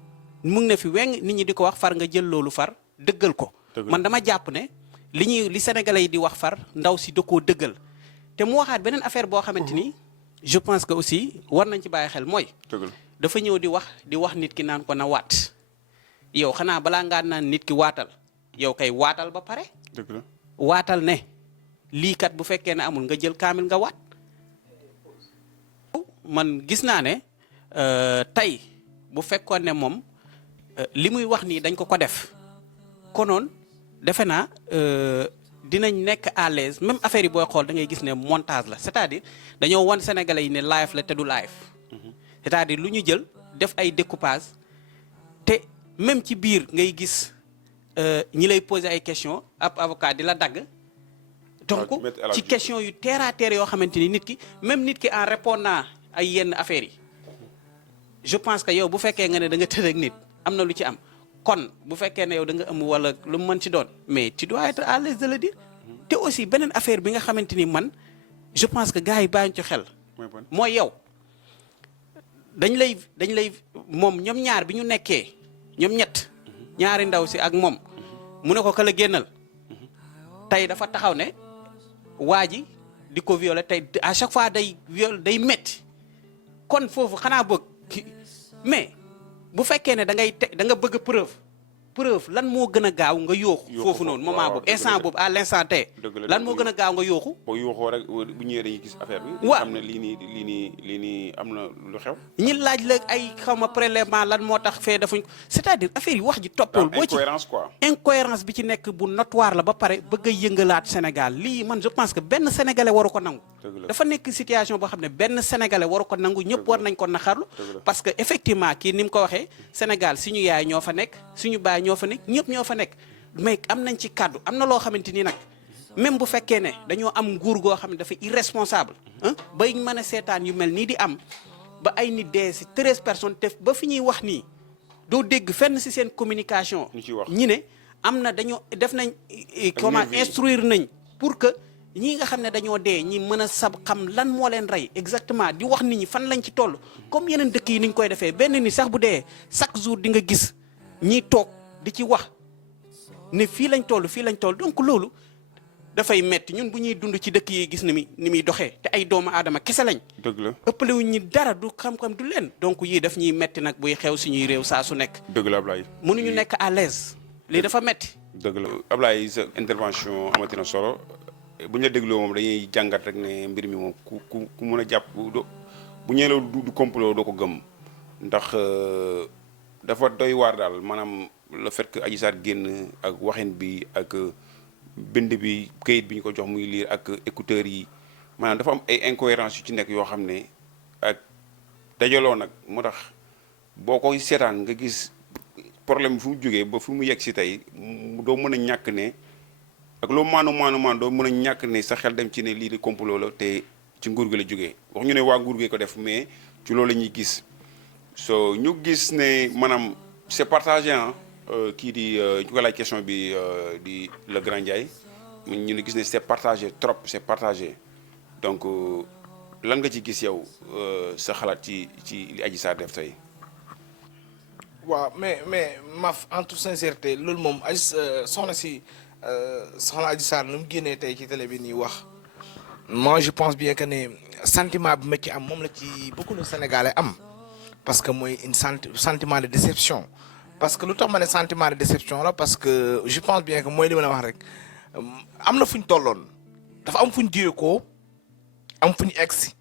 mu ngi ne fi weng nit ñi di ko wax far nga jël loolu far dëggal ko man dama jàpp ne li sénégalais yi di wax far ndaw si da koo dëggal te mu waxaat beneen affaire boo xamante ni je pense que aussi war nañ ci bàyyi xel mooy dafa ñëw di wax nit ki naan ko na waat yow xanaa balaa ngaa naan nit ki waatal yow kay waatal ba pare waatal ne lii kat bu fekkee ne amul nga jël kaamil nga waat man gis naa ne tey bu fekkoon ne moom li muy wax nii dañ ko def konoon defe naa dinañ nekk à l'aise même affaire yi booy xool da ngay gis ne montage la c'est-à-dire dañoo wan sénégalais yi ne live la te du live c'est-à-dire lu ñu jël def ay découpage te même ci biir ngay gis ñi lay poser ay questions ab avocat di la dagg donc ci question yu terre à terre yoo xamante ni nit ki même nit ki en répondant ay yenn affaires yi je pense que yow bu fekkee nga ne da nga tëdd ak nit am na lu ci am kon bu fekkee ne yow da nga ëmb wala lu mu mën ci doon mais tu dois être à l'aise de le dire te aussi beneen affaire bi nga xamante ni man je pense que gars yi bàyyi ci xel mooy yow dañ lay moom ñoom ñaar bi ñu nekkee ñoom ñett ñaari ndaw si ak moom mu ne ko ka la génnal tey dafa taxaw ne waa ji di ko violer tey à chaque fois day metti kon foofu xanaa bëgg mais bu fekkee ne da nga bëgg preuve lan moo gën a gaaw nga yooxu foofu noonu moment boobu instant boobu à l'instant T lan moo gën a gaaw nga yooxu boo yooxoo rek bu ñëwee dañuy gis affaire bi waaw am na lii nii am na lu xew ñi laaj la ay xaw ma prélèvement lan moo tax fee dafuñ c'est-à-dire affaire yi wax ji toppool boo ci incohérence bi ci nekk bu notoire la ba pare bëgg a yëngalaat Sénégal lii man je pense que benn sénégalais waru ko nangu dafa nekk situation boo xam ne benn sénégalais waru ko nangu ñëpp war nañ ko naxarlu parce que effectivement kii ni mu ko waxee Sénégal suñu yaay ñoo fa nekk suñu baay ñoo fa nekk ñëpp ñoo fa nekk mais am nañ ci kàddu am na loo xamante ni nag même bu fekkee ne dañoo am nguur goo xam ne dafa irresponsable bay mën a seetaan yu mel nii di am ba ay nit dee si 13 personnes te ba fi ñuy wax nii doo dégg fenn si seen communication ñi ne am na dañoo def nañ comment instruire nañ pour que ñii nga xam ne dañoo dee ñi mën a xam lan moo leen rey exactement di wax nit ñi fan lañ ci toll comme yeneen dëkk yi ni ñu koy defee benn nit sax bu dee chaque jour di nga gis ñiy toog di ci wax ne fii lañ toll donc loolu dafay metti ñun bu ñuy dund ci dëkk yi gis ni muy doxee te ay doomu aadama kese lañ. dëgg la ëppale wuñ ñi dara du xam-xam du leen. donc yii daf ñuy metti nag buy xew suñuy réew saa su nekk. dëgg la Ablaye. mënuñu nekk à l'aise lii dafa metti. dëgg la Ablaye sa intervention amati na solo bu ñu la dégloo moom dañuy jàngat rek ne mbir mi moom ku mën a jàpp bu ñëwee du complot doo ko gëm ndax dafa doy waar daal maanaam le fait que Adji Sarr génn ak waxin bi ak. bind bi kayit bi ñu ko jox muy lire ak écouteurs yi maanaam dafa am ay incohérences yu ci nekk yoo xam ne ak dajaloo nag moo tax boo koy seetaan nga gis problème bi fu mu jógee ba fu mu yegg si tey doo mën a ñàkk ne ak loo maanu doo mën a ñàkk ne sa xel dem ci ne lii di complot la te ci nguur gi la jógee wax ñu ne waa nguur gi ko def mais ci loolu la ñuy gis so ñu gis ne maanaam c'est partagé kii di ñu ko laaj question bi di le grand Ndiaye ñu ne gis ne c'est partagé trop c'est partagé donc lan nga ci gis yow sa xalaat ci li Adji Sarr def tey. waaw mais Maf en toute sincérité loolu moom soxna Adji Sarr nu mu génnee tey ci télé bi nii wax moi je pense bien que ne sentiment bi ma ci am moom la ci beaucoup de Sénégalais am parce que mooy sentiment de déception. parce que lu tax ma ne sentiment de déception la parce que je pense bien que mooy li ma la wax rek am na fu ñu tolloon dafa am fu ñu jiyee ko am fu ñu egsi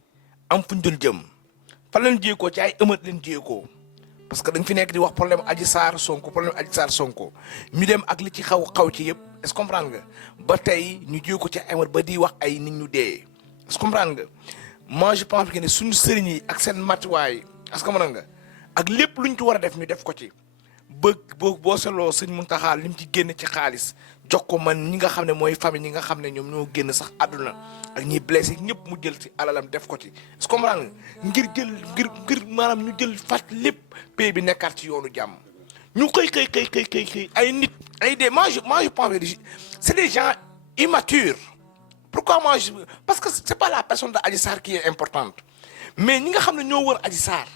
am fu ñu doon jëm fan leen jiyee ko ci ay ëmat leen jiyee ko parce que dañ fi nekk di wax problème Adji Sarr Sonko ñu dem ak li ci xaw ci yëpp est-ce que comprendre nga ba tey ñu jiyee ko ci ay ëmat ba di wax ay nit ñu dee est-ce que comprendre nga moi je pense que ne suñu sëriñ yi ak seen matuwaay est-ce que mën nga ak lépp luñ ci war a def ñu def ko ci. boo seetloo sëñ Mountakha li mu ci génn ci xaalis jox ko man ñi nga xam ne mooy famille ñi nga xam ne ñoom ñoo génn sax àdduna ak ñi blessé ñëpp mu jël ci alalam def ko ci est-ce que comprendre nga ngir maanaam ñu jël fat lépp pays bi nekkaat ci yoonu jàmm ñu xëy ay nit ay des moi je pense que c'est des gens immatures. Pourquoi parce que c'est pas la personne de Adji Sarr qui est importante mais ñi nga xam ne ñoo wër Adji Sarr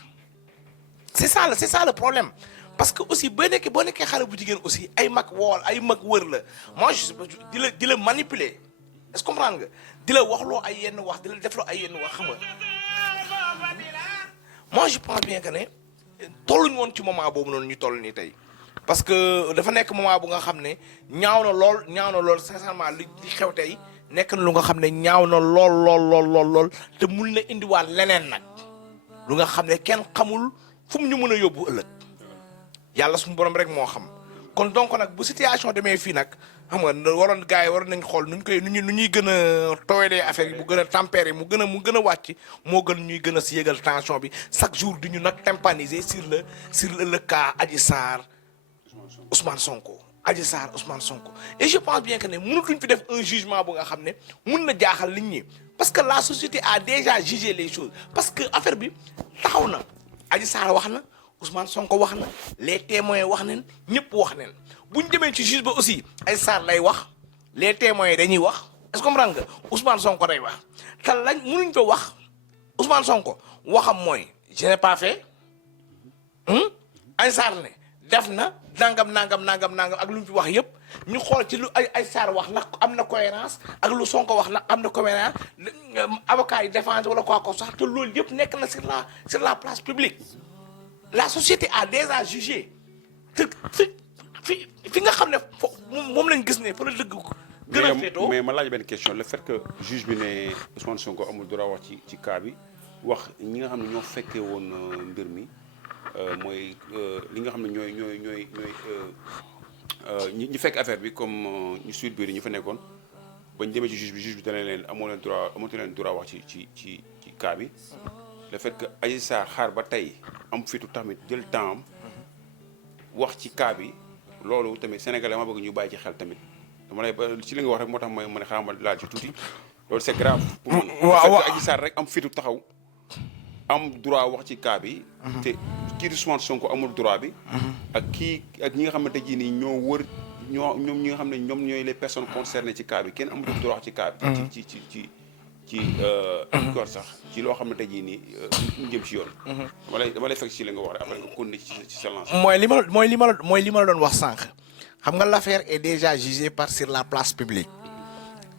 c'est ça le problème parce que aussi boo nekkee xale bu jigéen aussi ay mag wër la moi je di la manipuler est-ce que comprendre nga di la waxloo ay yenn wax di la defloo ay yenn wax xam nga moi je pense bien que ne tolluñu woon ci moment boobu noonu ñu toll nii tey parce que dafa nekk moment bu nga xam ne ñaaw na lool sincèrement li xew tey nekk na lu nga xam ne ñaaw na lool te mun na indiwaat leneen nag lu nga xam ne kenn xamul fu mu ñu mën a yóbbu ëllëg yàlla suñu borom rek moo xam kon donc nag bu situation demee fii nag xam nga gars yi waroon nañ xool nu ñuy gën a tooyalee affaire yi mu gën a tempérer mu gën a wàcc moo gën ñuy gën a si yëgal tension bi chaque jour du ñu nag tympaniser sur le cas Adji Sarr Ousmane Sonko Adji Sarr Ousmane Sonko et je pense bien que ne mënatuñ fi def un jugement bu nga xam ne mun na jaaxal nit ñi parce que la société a déjà jugé les choses parce que affaire bi taxaw na Adji Sarr wax na Ousmane Sonko wax na les témoins wax nañ ñëpp wax nañ bu ñu demee ci juge ba aussi Adji Sarr lay wax les témoins yi dañuy wax est-ce que comprendre nga Ousmane Sonko day wax te lañ mënuñ ko wax Ousmane Sonko waxam mooy je n'ai pas fait Adji Sarr ne def na nangam ak lu mu fi wax yëpp ñu xool ci lu ay Sarr wax ndax am na cohérence ak lu Sonko wax ndax am na cohérence avocat yi défense wala quoi que sax te loolu yëpp nekk na sur la place publique la société a déjà jugé te fi nga xam ne moom lañ gis ne fa la dëgg gën a féetoo mais ma laaj benn question le fait que juge bi ne Ousmane Sonko amul droit wax ci cas bi wax ñi nga xam ne ñoo fekkee woon mbir mi mooy li nga xam ne ñooy ñi fekk affaire bi comme ñu suite biir ñu fa nekkoon bañ demee ci juge bi dana leen amatu leen droit wax ci cas bi le fait que Adji Sarr xaar ba tey am fitu tamit jël temps am wax ci cas bi loolu tamit sénégalais ma bëgg ñu bàyyi ci xel tamit dama lay ci li nga wax rek moo tax ma ne xaaral ma laal ci tuuti loolu c'est grave pour man le fait que Adji Sarr rek am fitu taxaw am droit wax ci cas bi te kii di Ousmane Sonko amul droit bi ak ñi nga xamante ji nii ñoo wër ñoom ñi nga xam ne ñoom ñooy les personnes concernées ci cas bi kenn amul droit wax ci cas bi ci góor sax ci loo xamante ji nii ñu jëm ci yoon dama lay fekk ci li nga wax rek après nga continuer ci sa lance mooy li ma la doon wax sànq xam nga l'affaire est déjà jugée sur la place publique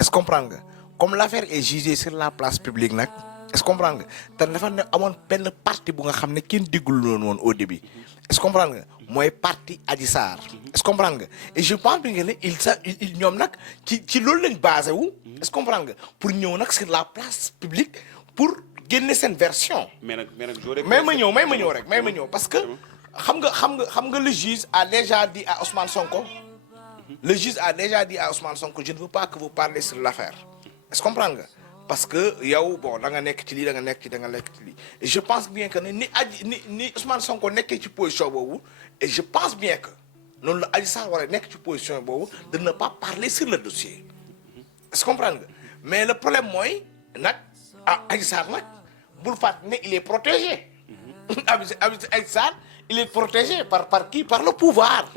est-ce que comprendre nga comme l'affaire est jugée sur la place publique nag est-ce que comprendre nga te dafa ne amoon benn partie bu nga xam ne kenn déggul woon au début est-ce que comprendre nga mooy partie Adji Sarr est-ce que comprendre nga et je pense que ne il ñoom nag ci loolu lañ basé wu est-ce que comprendre nga pour ñëw nag sur la place publique pour génne seen version mais ma ñëw parce que xam nga le juge a déjà dit à Ousmane Sonko je ne veux pas que vous parlez sur l'affaire est-ce que comprendre nga parce que yow bon da nga nekk ci lii et je pense bien que ni Ousmane Sonko nekkee ci position boobu et je pense bien que noonu la Adji Sarr war a nekk ci position boobu de ne pas parler sur le dossier est-ce que comprendre nga mais le problème mooy nag Adji Sarr nag bul fàtte ne il est protégé Adji Sarr il est protégé par qui? Par le pouvoir.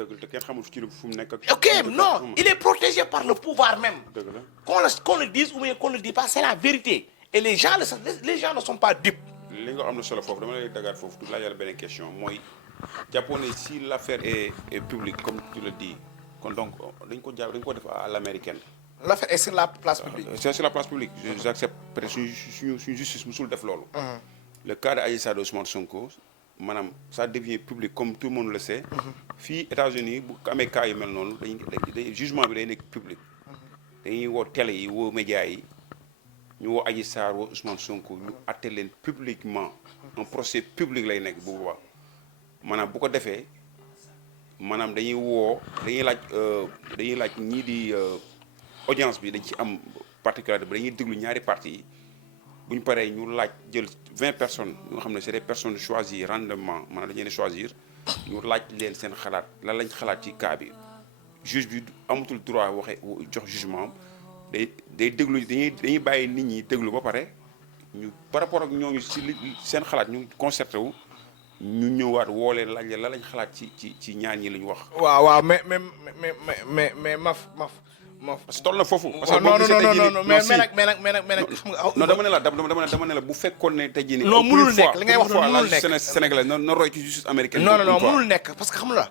Ok, non, il est protégé par le pouvoir même. Qu'on le dise ou bien qu'on ne le dise pas, c'est la vérité. Et les gens ne sont pas dupes. li nga am na solo foofu dama lay dagaat foofu tu laajal beneen question mooy jàppoon ne si l'affaire est publique comme tu le dis kon donc dañ ko def à l'américaine. L'affaire est sur la place publique. C'est sur la place publique. J'accepte peut-être suñu justice musul def loolu. Le cas de Adji Sarr Ousmane Sonko maanaam ça devient public comme tout le monde le sait. fii États-Unis bu amee cas yu mel noonu dañuy jugement bi day nekk public. dañuy woo télé yi woo médias yi ñu woo Adji Sarr woo Ousmane Sonko ñu atte leen publiquement un procès public lay nekk bu boobaa maanaam bu ko defee maanaam dañuy laaj ñii di audience bi dañ ci am particularité bi dañuy déglu ñaari parties yi bu ñu paree ñu laaj jël 20 personnes yoo xam ne c'est des personnes choisies randomement maanaam dañu leen choisir ñu laaj leen seen xalaat lan lañ xalaat ci cas bi juge bi amatul droit jox jugement day déglu dañuy bàyyi nit ñi déglu ba pare ñu par rapport ak ñooñu si seen xalaat ñu concerté wu ñu ñëwaat woo leen laaj la lañ xalaat ci ñaar ñi lañ wax. waaw mais maf parce que toll na foofu. parce que non boo gisee tey jii non nii mais nag xam nga. non dama ne la bu fekkoon ne tey jii nii. non mënul nekk li ngay wax pour mënul nekk la sénégalais na roy ci justice américaine. non mënul nekk parce que xam nga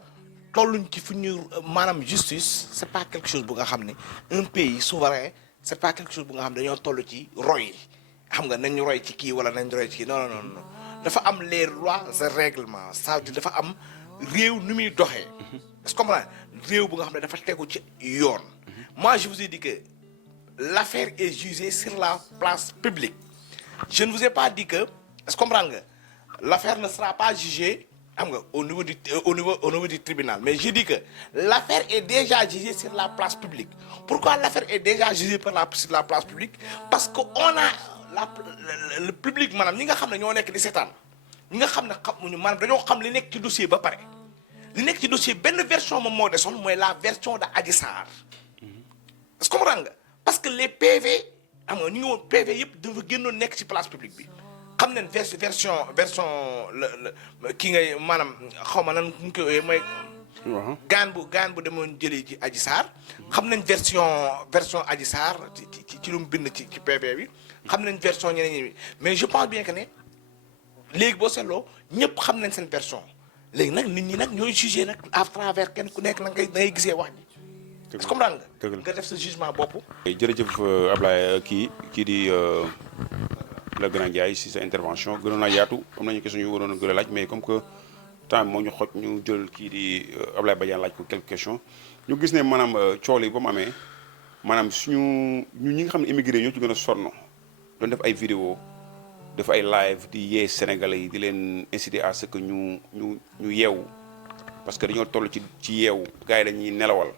tolluñ ci fu ñu maanaam justice c'est pas quelque chose bu nga xam ne un pays souverain c'est pas quelque chose bu nga xam ne dañoo toll ci roy xam nga nañ roy ci kii wala nañ roy ci kii non dafa am les lois et règlements ça veut dire dafa am réew nu muy doxee. est-ce que comprendre réew bu nga xam ne dafa tegu ci yoon. Moi, je vous ai dit que l'affaire est jugée sur la place publique. Je ne vous ai pas dit que, est-ce que vous comprenez, l'affaire ne sera pas jugée au niveau du tribunal. Mais je dis que l'affaire est déjà jugée sur la place publique. Pourquoi l'affaire est déjà jugée sur la place publique? Parce qu'on a le public, madame, nous savons que nous sommes 17 ans. Nous savons que nous sommes dossier. Le dossier, une version de la version d'Adji Sarr. Est-ce que vous comprenez? Parce que les PV PV yëpp dafa génnoon nekk ci place publique bi xam nañ version kii ngay maanaam xaw ma nan ñu koy mooy. gaan bu demoon jëlee ci Adji Sarr xam nañ version Adji Sarr ci lu mu bind ci PV bi xam nañ version ñeneen ñi mais je pense bien que ne léegi boo seetloo ñëpp xam nañ seen version léegi nag nit ñi nag ñooy jugé nag à travers kenn ku nekk na ngay gisee wax ji. est-ce que comprendre nga. nga def sa jugement bopp. jërëjëf Ablaye kii di le grand Ndiaye si sa intervention gënoon naa yaatu am nañu question yu waroon a gën a laaj mais comme que temps moo ñu xoj ñu jël kii di Ablaye Badiane laaj ko quelques questions ñu gis ne maanaam cool yi ba mu amee maanaam ñi nga xam ne immigré ñoo ci gën a sonn doon def ay vidéo def ay live di yee Sénégalais yi di leen inciter à ce que ñu yeewu parce que dañoo toll ci yeewu gars yi dañuy nelawal.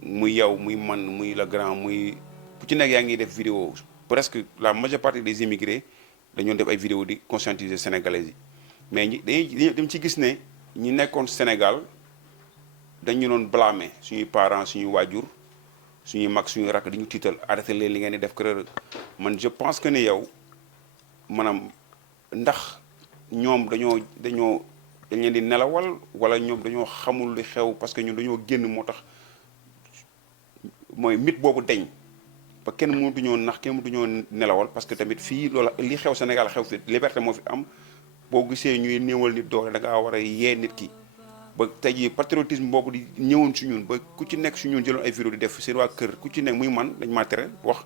muy yow muy man muy la grand muy bu ci nekk yaa ngi def vidéo presque la majeure partie des immigrés dañoo def ay vidéo di conscientiser sénégalais yi mais dañuy dem ci gis ne ñi nekkoon Sénégal dañu doon blâmer suñuy parents suñuy waajur suñuy mag suñuy rakk di ñu tiital arrêté leen li ngeen di def kër man je pense que ne yow maanaam ndax ñoom dañ leen di nelawal wala ñoom dañoo xamul li xew parce que ñun dañoo génn moo tax. mooy mit boobu deñ ba kenn mënatuñoo nax kenn mënatuñoo nelawal parce que tamit fii loola li xew Sénégal xew fi liberté moo fi am boo gisee ñuy néewal nit doole da ngaa war a yee nit ki ba tey jii patriotisme boobu di ñëwoon si ñun ba ku ci nekk si ñun jëloon ay vidéo di def seen waa kër ku ci nekk muy man dañ maa tere wax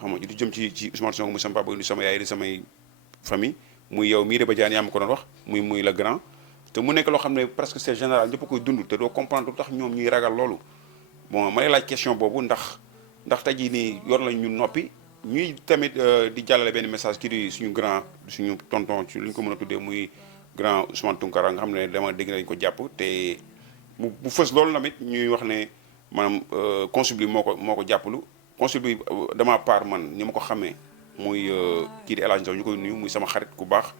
xam nga di jëm ci Ousmane Sonko muy sama papa di sama yaay di samay famille muy yow mii de Badiane yaa ma ko doon wax muy le grand te mu nekk loo xam ne presque c'est général ñëpp koy dund te doo comprendre lu tax ñoom ñuy ragal loolu bon ma lay laaj question boobu ndax tey jii nii yor lañ ñu noppi ñuy tamit di jàllale benn message kii di suñu grand suñu tonton ci lu ñu ko mën a tuddee muy grand Ousmane Tounkara nga xam ne dama dégg nañ ko jàpp te bu fës loolu tamit ñuy wax ne maanaam consul bi moo ko jàppalu consul bi dama part man ni ma ko xamee muy kii di El Hadj Ndaw ñu koy nuyu muy sama xarit ku baax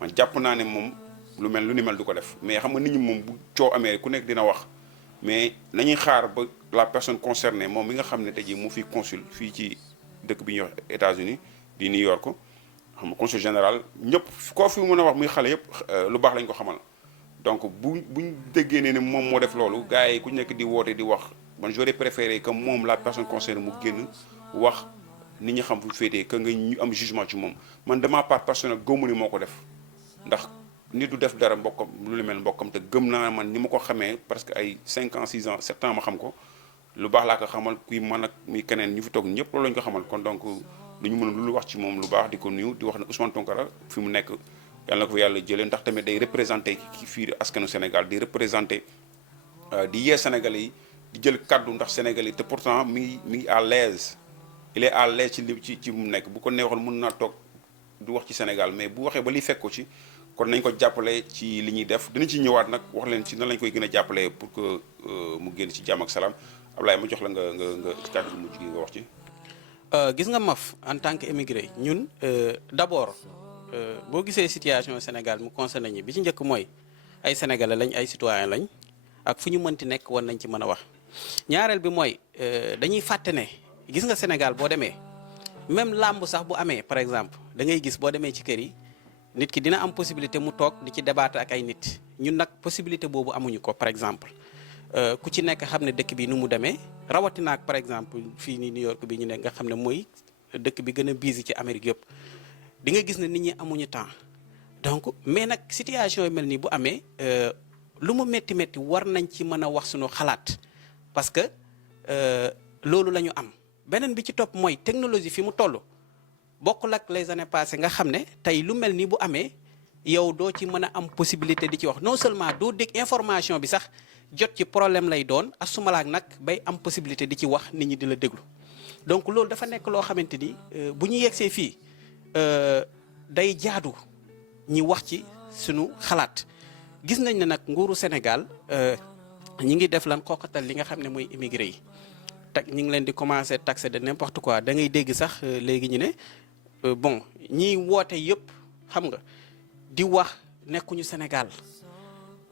man jàpp naa ne moom lu ni mel du ko def mais xam nga nit ñi moom bu coow amee ku nekk dina wax mais nañuy xaar ba la personne concernée moom mi nga xam ne tey jii mu fi consul fii ci dëkk bi ñuy wax États-Unis di New York xam nga consul général ñëpp koo fi mën a wax muy xale yëpp lu baax lañ ko xamal donc buñ déggee ne moom moo def loolu gars yi ku nekk di woote di wax man j'aurais préféré que moom la personne concernée mu génn wax nit ñi xam fu féetee que nga ñu am jugement ci moom man de ma part personnelle gëmu ni moo ko def ndax nit du def dara mbokkam lu lu mel mbokkam te gëm naa man ni ma ko xamee parce que ay 5 ans 6 ans 7 ans ma xam ko lu baax laa ko xamal kuy man ak muy keneen ñu fi toog ñëpp loolu lañu ko xamal kon donc lu ñu mën lu wax ci moom lu baax di ko nuyu di wax ne Ousmane Tounkara fi mu nekk yàlla na ko fa yàlla jëlee ndax tamit day représenté ki fii askanu Sénégal di représenté di yee Sénégalais yi di jël kaddu ndax Sénégalais yi te pourtant mi ngi à l'aise il est à l'aise ci mu nekk bu ko neexoon mën naa toog du wax ci Sénégal mais bu waxee ba li fekk ko ci kon nañ ko jàppale ci li ñuy def dinañ ci ñëwaat nag wax leen ci nan lañ koy gën a jàppale pour que mu génn ci jàmm ak salaam Ablaye ma jox la nga kàddu gi mujj gi nga wax ci. gis nga Maf en tant que émigré ñun d'abord boo gisee situation Sénégal mu concerné ñi bi ci njëkk mooy ay sénégalais lañ ay citoyens lañ ak fu ñu mënti nekk war nañ ci mën a wax. ñaareel bi mooy dañuy fàtte ne gis nga Sénégal boo demee même làmb sax bu amee par exemple da ngay gis boo demee ci kër yi nit ki dina am possibilité mu toog di ci débattre ak ay nit ñun nag possibilité boobu amuñu ko par exemple ku ci nekk xam ne dëkk bi nu mu demee rawatina ak par exemple fii nii New York bi ñu nekk nga xam ne mooy dëkk bi gën a busy ci Amérique yëpp di nga gis ne nit ñi amuñu temps donc mais nag situation yu mel nii bu amee lu mu métti métti war nañ ci mën a wax suñu xalaat parce que loolu la ñu am beneen bi ci topp mooy technologie fi mu toll bokkul ak les années passées nga xam ne tey lu mel nii bu amee yow doo ci mën a am possibilité di ci wax non seulement doo dégg information bi sax jot ci problème lay doon asumalaak nag bay am possibilité di ci wax nit ñi di la déglu donc loolu dafa nekk loo xamante ni bu ñu yegsee fii day jaadu ñi wax ci sunu xalaat gis nañ ne nag nguuru Sénégal ñi ngi def lan xooqatal li nga xam ne mooy immigré yi tak ñi ngi leen di commencer taxer de n'importe quoi da ngay dégg sax léegi ñu ne bon ñiy woote yëpp xam nga di wax nekkuñu Sénégal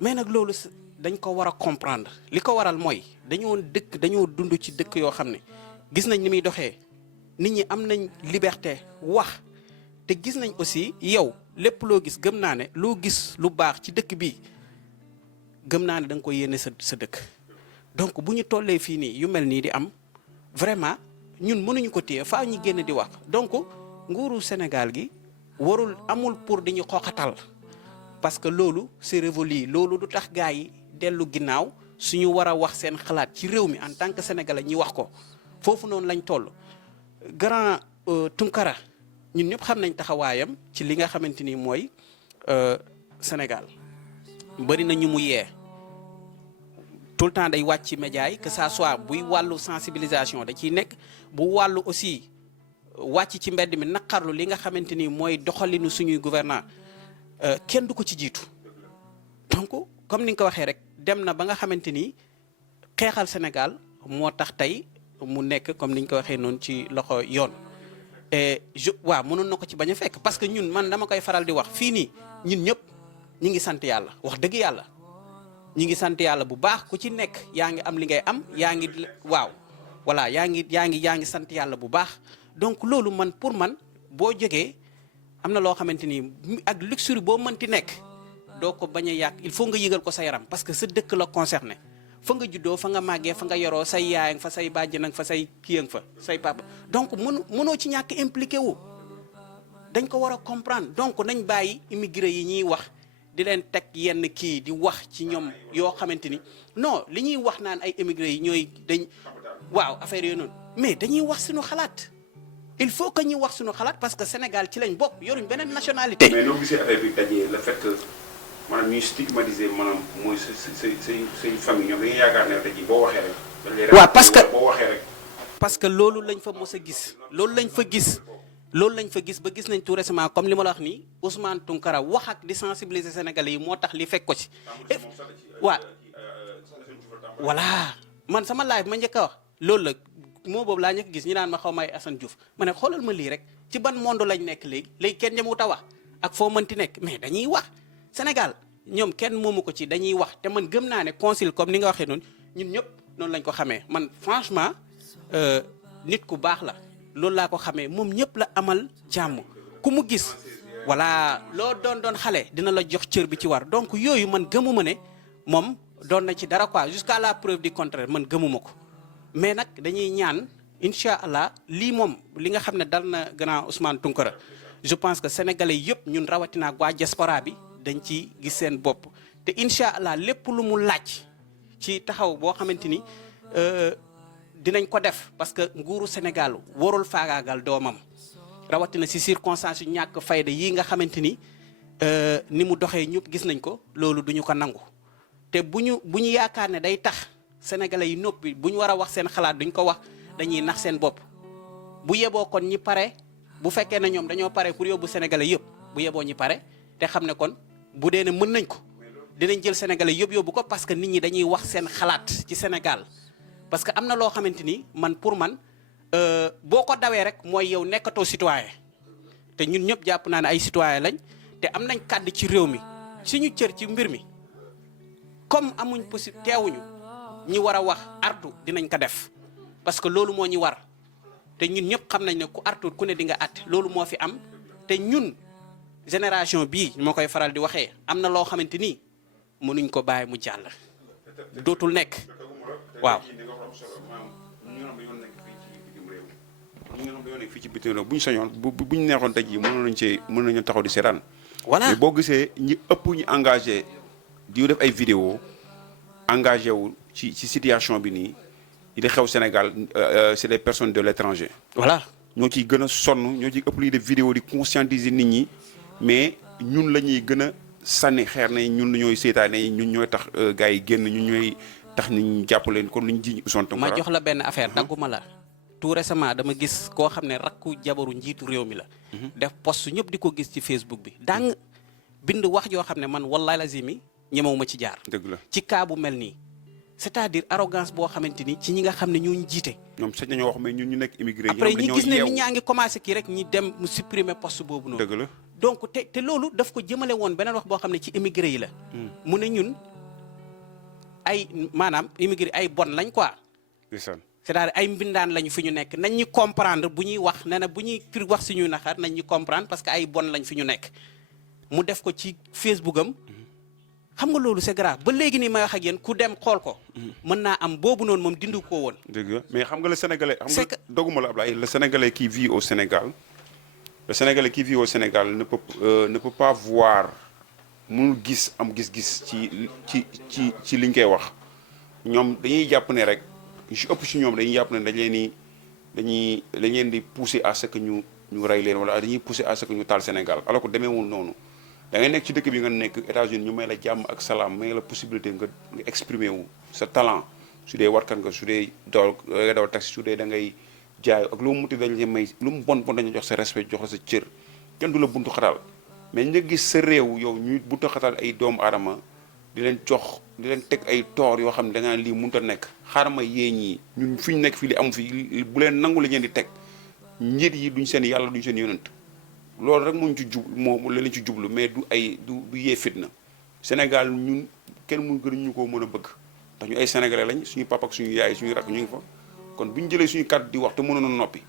mais nag loolu dañ ko war a comprendre li ko waral mooy dañoo dund ci dëkk yoo xam ne gis nañ ni muy doxee nit ñi am nañ liberté wax te gis nañ aussi yow lépp loo gis gëm naa ne loo gis lu baax ci dëkk bi gëm naa ne da nga ko yéene sa dëkk donc bu ñu tollee fii nii yu mel nii di am vraiment ñun mënuñu ko téye faaw ñu génn di wax donc nguuru Sénégal gi warul amul pour di ñu xooxatal parce que loolu c'est révolu loolu du tax gars yi dellu ginnaaw suñu war a wax seen xalaat ci réew mi en tant que sénégalais ñi wax ko foofu noonu lañ toll. grand Tunkara ñun ñëpp xam nañ taxawaayam ci li nga xamante ni mooy Sénégal bëri na ñu mu yee tout le temps day wàcc ci média yi que ça soit buy wàllu sensibilisation da ciy nekk bu wàllu aussi wàcc ci mbedd mi naqarlu li nga xamante ni mooy doxalinu suñuy gouvernant kenn du ko ci jiitu donc comme ni nga ko waxee rek dem na ba nga xamante ni xeexal Sénégal moo tax tey mu nekk comme ni ñu ko waxee noonu ci loxo yoon et waaw mënoon na ko ci bañ a fekk parce que ñun man dama koy faral di wax fii nii ñun ñëpp ñi ngi sant yàlla wax dëgg yàlla ñi ngi sant yàlla bu baax ku ci nekk yaa ngi am li ngay am yaa ngi waaw voilà yaa ngi sant yàlla bu baax donc loolu man pour man boo jógee am na loo xamante ni ak luxury boo mënti nekk doo ko bañ a yàq il faut nga yëgal ko sa yaram parce que sa dëkk la concerné fa nga juddoo fa nga màggee fa nga yoroo say yaay fa say bàjjen ak fa say kiyang fa say papa donc mënoo ci ñàkk impliqué wu dañ ko war a comprendre donc nañ bàyyi immigré yi ñuy wax di leen teg yenn kii di wax ci ñoom yoo xamante ni non li ñuy wax naan ay immigré yi ñooy waaw affaire yooyu noonu mais dañuy wax suñu xalaat il faut que ñuy wax suñu xalaat parce que Sénégal ci lañ bokk yoruñ beneen nationalité. mais noo gisee affaire bi dajee le fait que maanaam ñuy stigmatiser maanaam mooy say famille ñoom dañuy yaakaar ne tey boo waxee rek. waaw parce que boo waxee rek. parce que loolu lañ fa mos a gis loolu lañ fa gis ba gis nañ tout récemment comme li ma la wax nii Ousmane Tounkara wax ak di sensibiliser Sénégalais yi moo tax li fekk ko ci. waaw voilà man sama live ma njëkk a wax loolu la moo boobu laa njëkk gis ñu naan ma xaw ma ay Assane Diouf ma ne xoolal ma lii rek ci ban monde lañ nekk léegi kenn ñemewut a wax ak foo mënti nekk mais dañuy wax Sénégal ñoom kenn moomu ko ci dañuy wax te man gëm naa ne consul comme ni nga waxee noonu ñun ñëpp noonu lañ ko xamee man franchement nit ku baax la loolu laa ko xamee moom ñëpp la amal jàmm ku mu gis voilà loo doon xale dina la jox cër bi ci war donc yooyu man gëmuma ne moom doon na ci dara quoi jusqu'à la preuve du contraire man gëmuma ko mais nag dañuy ñaan incha allah lii moom li nga xam ne dal na grand Ousmane Tounkara je pense que sénégalais yëpp ñun rawatina ak waa diaspora bi dañ ci gis seen bopp te incha allah lépp lu mu laaj ci taxaw boo xamante ni dinañ ko def parce que nguuru Sénégal warul faagaagal doomam rawatina si circonstances yu ñàkk fayda yii nga xamante ni ni mu doxee ñëpp gis nañ ko loolu duñu ko nangu te bu ñu yaakaar ne day tax sénégalais yi noppi bu ñu war a wax seen xalaat duñ ko wax dañuy nax seen bopp bu yeboo kon ñi pare bu fekkee ne ñoom dañoo pare pour yóbbu sénégalais yëpp bu yeboo ñi pare te xam ne kon bu dee ne mën nañ ko dinañ jël sénégalais yëpp yóbbu ko parce que nit ñi dañuy wax seen xalaat ci Sénégal parce que am na loo xamante ni man pour man boo ko dawee rek mooy yow nekkatoo citoyen te ñun ñëpp jàpp naa ne ay citoyen lañ te am nañ kàddu ci réew mi suñu cër ci mbir mi comme amuñ teewuñu ñi war a wax artu dinañ ko def parce que loolu moo ñu war te ñun ñëpp xam nañ ne ku artu ku ne di nga àtte loolu moo fi am te ñun génération bii moo koy faral di waxee am na loo xamante ni mënuñ ko bàyyi mu jàll dootul nekk waaw. ñi nga xam dañoo nekk fii ci bitim réew bu ñu sañoon bu ñu neexoon tey jii mën nañu taxaw di seetaan. voilà mais boo gisee ñi ëpp ñu engagé di def ay vidéo engagé wu ci situation bi nii di xew Sénégal c'est des personnes de l'étranger. voilà ñoo ciy gën a sonn ñoo ciy ëpp luy def vidéo di conscientiser nit ñi mais ñun la ñuy gën a sànni xeer ne ñun ñooy seetaane ñun ñooy tax gars yi génn ñun ñooy tax ñu jàpp leen kon lu ñu jiñ Ousmane Tounkara. ma jox la benn affaire dagguma la. tout récemment dama gis koo xam ne rakku jabaru njiitu réew mi la. def post ñëpp di ko gis ci Facebook bi dang bind wax yoo xam ne man wallahi lazimi ñemewuma ci jaar. dëgg la ci cas bu mel nii. c'est-à-dire arrogance boo xamante ni ci ñi nga xam ne ñoo ñu jiite. ñoom sañ nañoo wax mais ñun ñu nekk immigré. après ñi gis ne nit ñaa ngi commencé kii rek ñi dem mu supprimer post boobu noonu. dëgg la donc te loolu daf ko jëmale woon beneen wax boo xam ne ci immigré yi la. mu ne ñun ay maanaam immigré ay bon lañ quoi. c'est-à-dire ay mbindaan lañu fi ñu nekk nañ ñu comprendre bu ñuy wax nee na bu ñuy fir wax suñuy naxar nañ ñu comprendre parce que ay bon lañ fi ñu nekk mu def ko ci Facebook am xam nga loolu c'est grave ba léegi nii may wax ak yéen ku dem xool ko mën naa am boobu noonu moom dindu ko woon. dëgg la mais xam nga le sénégalais. xam nga doguma la Ablaye le sénégalais qui vit au Sénégal le sénégalais qui vit au Sénégal ne peut pas voir mënul gis am gis-gis ci liñ koy wax ñoom dañuy jàpp ne rek. yu ëpp si ñoom dañuy jàpp ne dañ leen di pousser à ce que ñu rey leen wala dañuy pousser à ce que ñu taal Sénégal alors que demeewul noonu da ngay nekk ci dëkk bi nga nekk États-Unis ñu may la jàmm ak salaam may la possibilité nga exprimer wu sa talent su dee warkat nga su dee dawal taxi su dee da ngay jaay ak lu mu muti dañ leen may lu mu bon dañu jox sa respect jox la sa cër kenn du la buntu xataal mais nga gis sa réew yow ñuy buntu xataal ay doomu aadama di leen jox di leen teg ay toor yoo xam ne da ngaa lii mënut a nekk xaaral ma yee ñii ñun fi ñu nekk fii li am fi bu leen nangu li ngeen di teg njiit yi duñ seen yàlla duñ seen yonent loolu rek moo ñu ci moo leen ci jublu mais du yee fitna Sénégal ñun kenn mu gën ñu koo mën a bëgg ndax ñu ay sénégalais lañ suñu papa ak suñu yaay suñu rak ñu ngi fa kon bu ñu jëlee suñu kàddu di wax te mënoon a noppi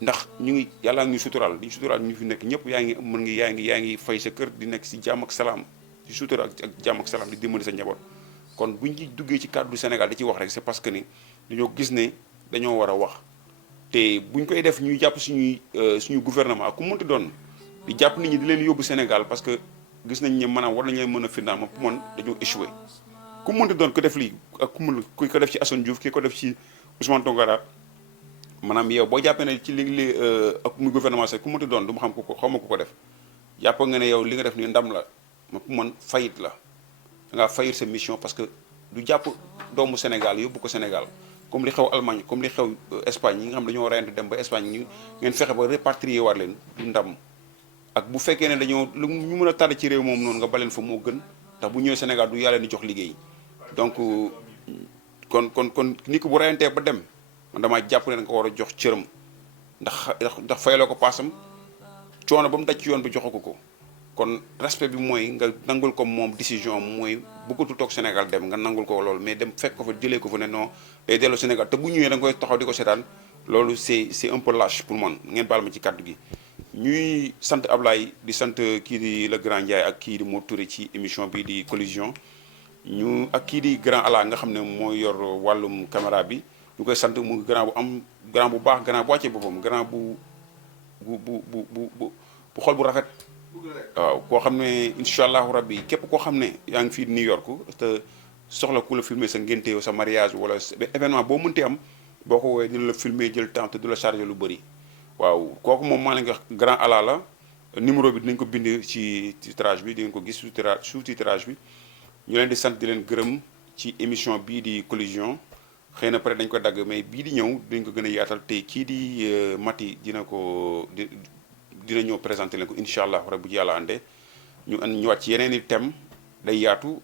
ndax ñu ngi yàlla ngi suturaal di suturaal ñu fi nekk ñëpp yaa ngi fay sa kër di nekk si jàmm ak salaam ci sutura ak jàmm ak salaam di dimbali sa njaboot kon buñ ci duggee ci cadre du Sénégal da ci wax rek c'est parce que ni dañoo gis ne dañoo war a wax te buñ koy def ñuy jàpp suñu gouvernement ak ku mënti doon di jàpp nit ñi di leen yóbbu Sénégal parce que gis nañ ne maanaam war nañ leen mën a firndaal ma pour man dañoo échoué ku mënti doon ko def lii ak ku ko def ci Assane Diouf ki ko def ci Ousmane Tounkara maanaam yow boo jàppee ne ci li ak muy gouvernement sax ku mënti doon du ma xam ko xaw ma ku ko def jàpp nga ne yow li nga def ni ndam la ma pour man fayit la da ngaa fayit sa mission parce que du jàpp doomu Sénégal yóbbu ko Sénégal comme li xew Allemagne comme li xew Espagne ñi nga xam dañoo reyante dem ba Espagne ñu ngeen fexe ba répatrier war leen du ndam ak bu fekkee ne dañoo lu ñu mën a tàdd ci réew moom noonu nga baleen fa moo gën ndax bu ñëwee Sénégal du yàlla ni jox liggéey donc kon ni ko bu reyantee ba dem man damaa jàpp ne nga war a jox cëram ndax fayaloo ko paasam coono ba mu daj ci yoon bi joxu ko kon respect bi mooy nga nangul ko moom décision mooy bëggatul toog Sénégal dem nga nangul ko loolu mais dem fekk ko fa jëlee ko fa ne non day delloo Sénégal te bu ñëwee da nga koy taxaw di ko seetaan loolu c'est un peu lâche pour man ngeen baal ma ci kàddu gi. ñuy sant Ablaye di sant kii di le grand Ndiaye ak kii di Modou Touré ci émission bii di collision ñu ak kii di grand Ala nga xam ne moo yor wàllum caméra bi ñu koy sant mu grand bu baax grand bu wàccee boppam grand bu xol bu rafet. waaw koo xam ne incha allahu rabbi képp koo xam ne yaa ngi fii New York te soxla ku la filmer sa ngénte sa mariage wala événement boo mënti am boo ko woowee dina la filmer jël temps te du la chargé lu bëri. waaw kooku moom maa leen wax grand Ala la numéro bi dinañ ko bind ci titrage bi di ngeen ko gis sous titrage bi ñu leen di sant di leen gërëm ci émission bii di collision xëy na peut-être dañ ko dagg mais bii di ñëw dinañ ko gën a yaatal te kii di Mati dina ñëw présenté leen ko incha allah rek bu ci yàlla àndee ñu ñëwaat ci yeneen i thème day yaatu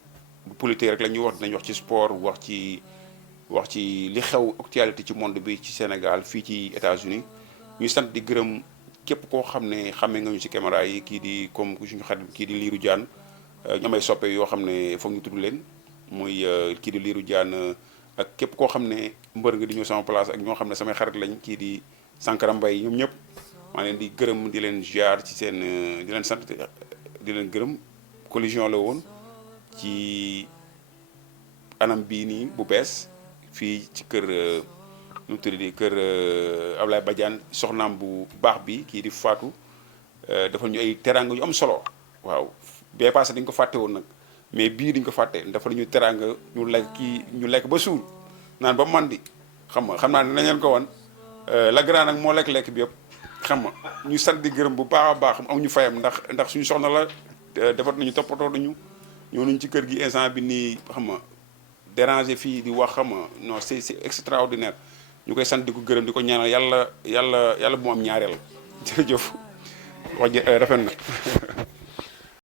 bu politique rek la ñuy wax dinañ wax ci sport wax ci li xew actualité ci monde bi ci Sénégal fii ci États-Unis ñuy sant di gërëm képp koo xam ne xamee nga ñu ci caméra yi kii di comme suñu xarit kii di Lirou Diane ñu amay soppe yoo xam ne foog ñu tudd leen muy kii di Lirou Diane ak képp koo xam ne mbër nga di ñëw sama place ak ñoo xam ne samay xarit lañ kii di Sankara Mbaye ñoom ñëpp maa leen di gërëm di leen ziar ci seen di leen sant di leen gërëm collision la woon ci anam bii nii bu bees fii ci kër nu mu tudd kër Ablaye Badiane soxnaam bu baax bi kii di Fatou defal ñu ay teraanga yu am solo waaw bee passé dañ ko fàtte woon nag mais bii dañ ko fàtte dafa ñu teraanga ñu lekk ba suur naan ba mandi xam naa ne nañ leen ko wan la grand nag moo lekk bi yëpp xam nga ñu sant di gërëm bu baax a baax amuñu fayam ndax suñu soxna la defat nañu toppatoo nañu ñëw nañu ci kër gi instant bi nii xam nga déranger fii di wax xam nga non c'est extraordinaire ñu koy sant di ko gërëm di ko ñaanal yàlla bu mu am ñaareel jërëjëf wax ji rafet na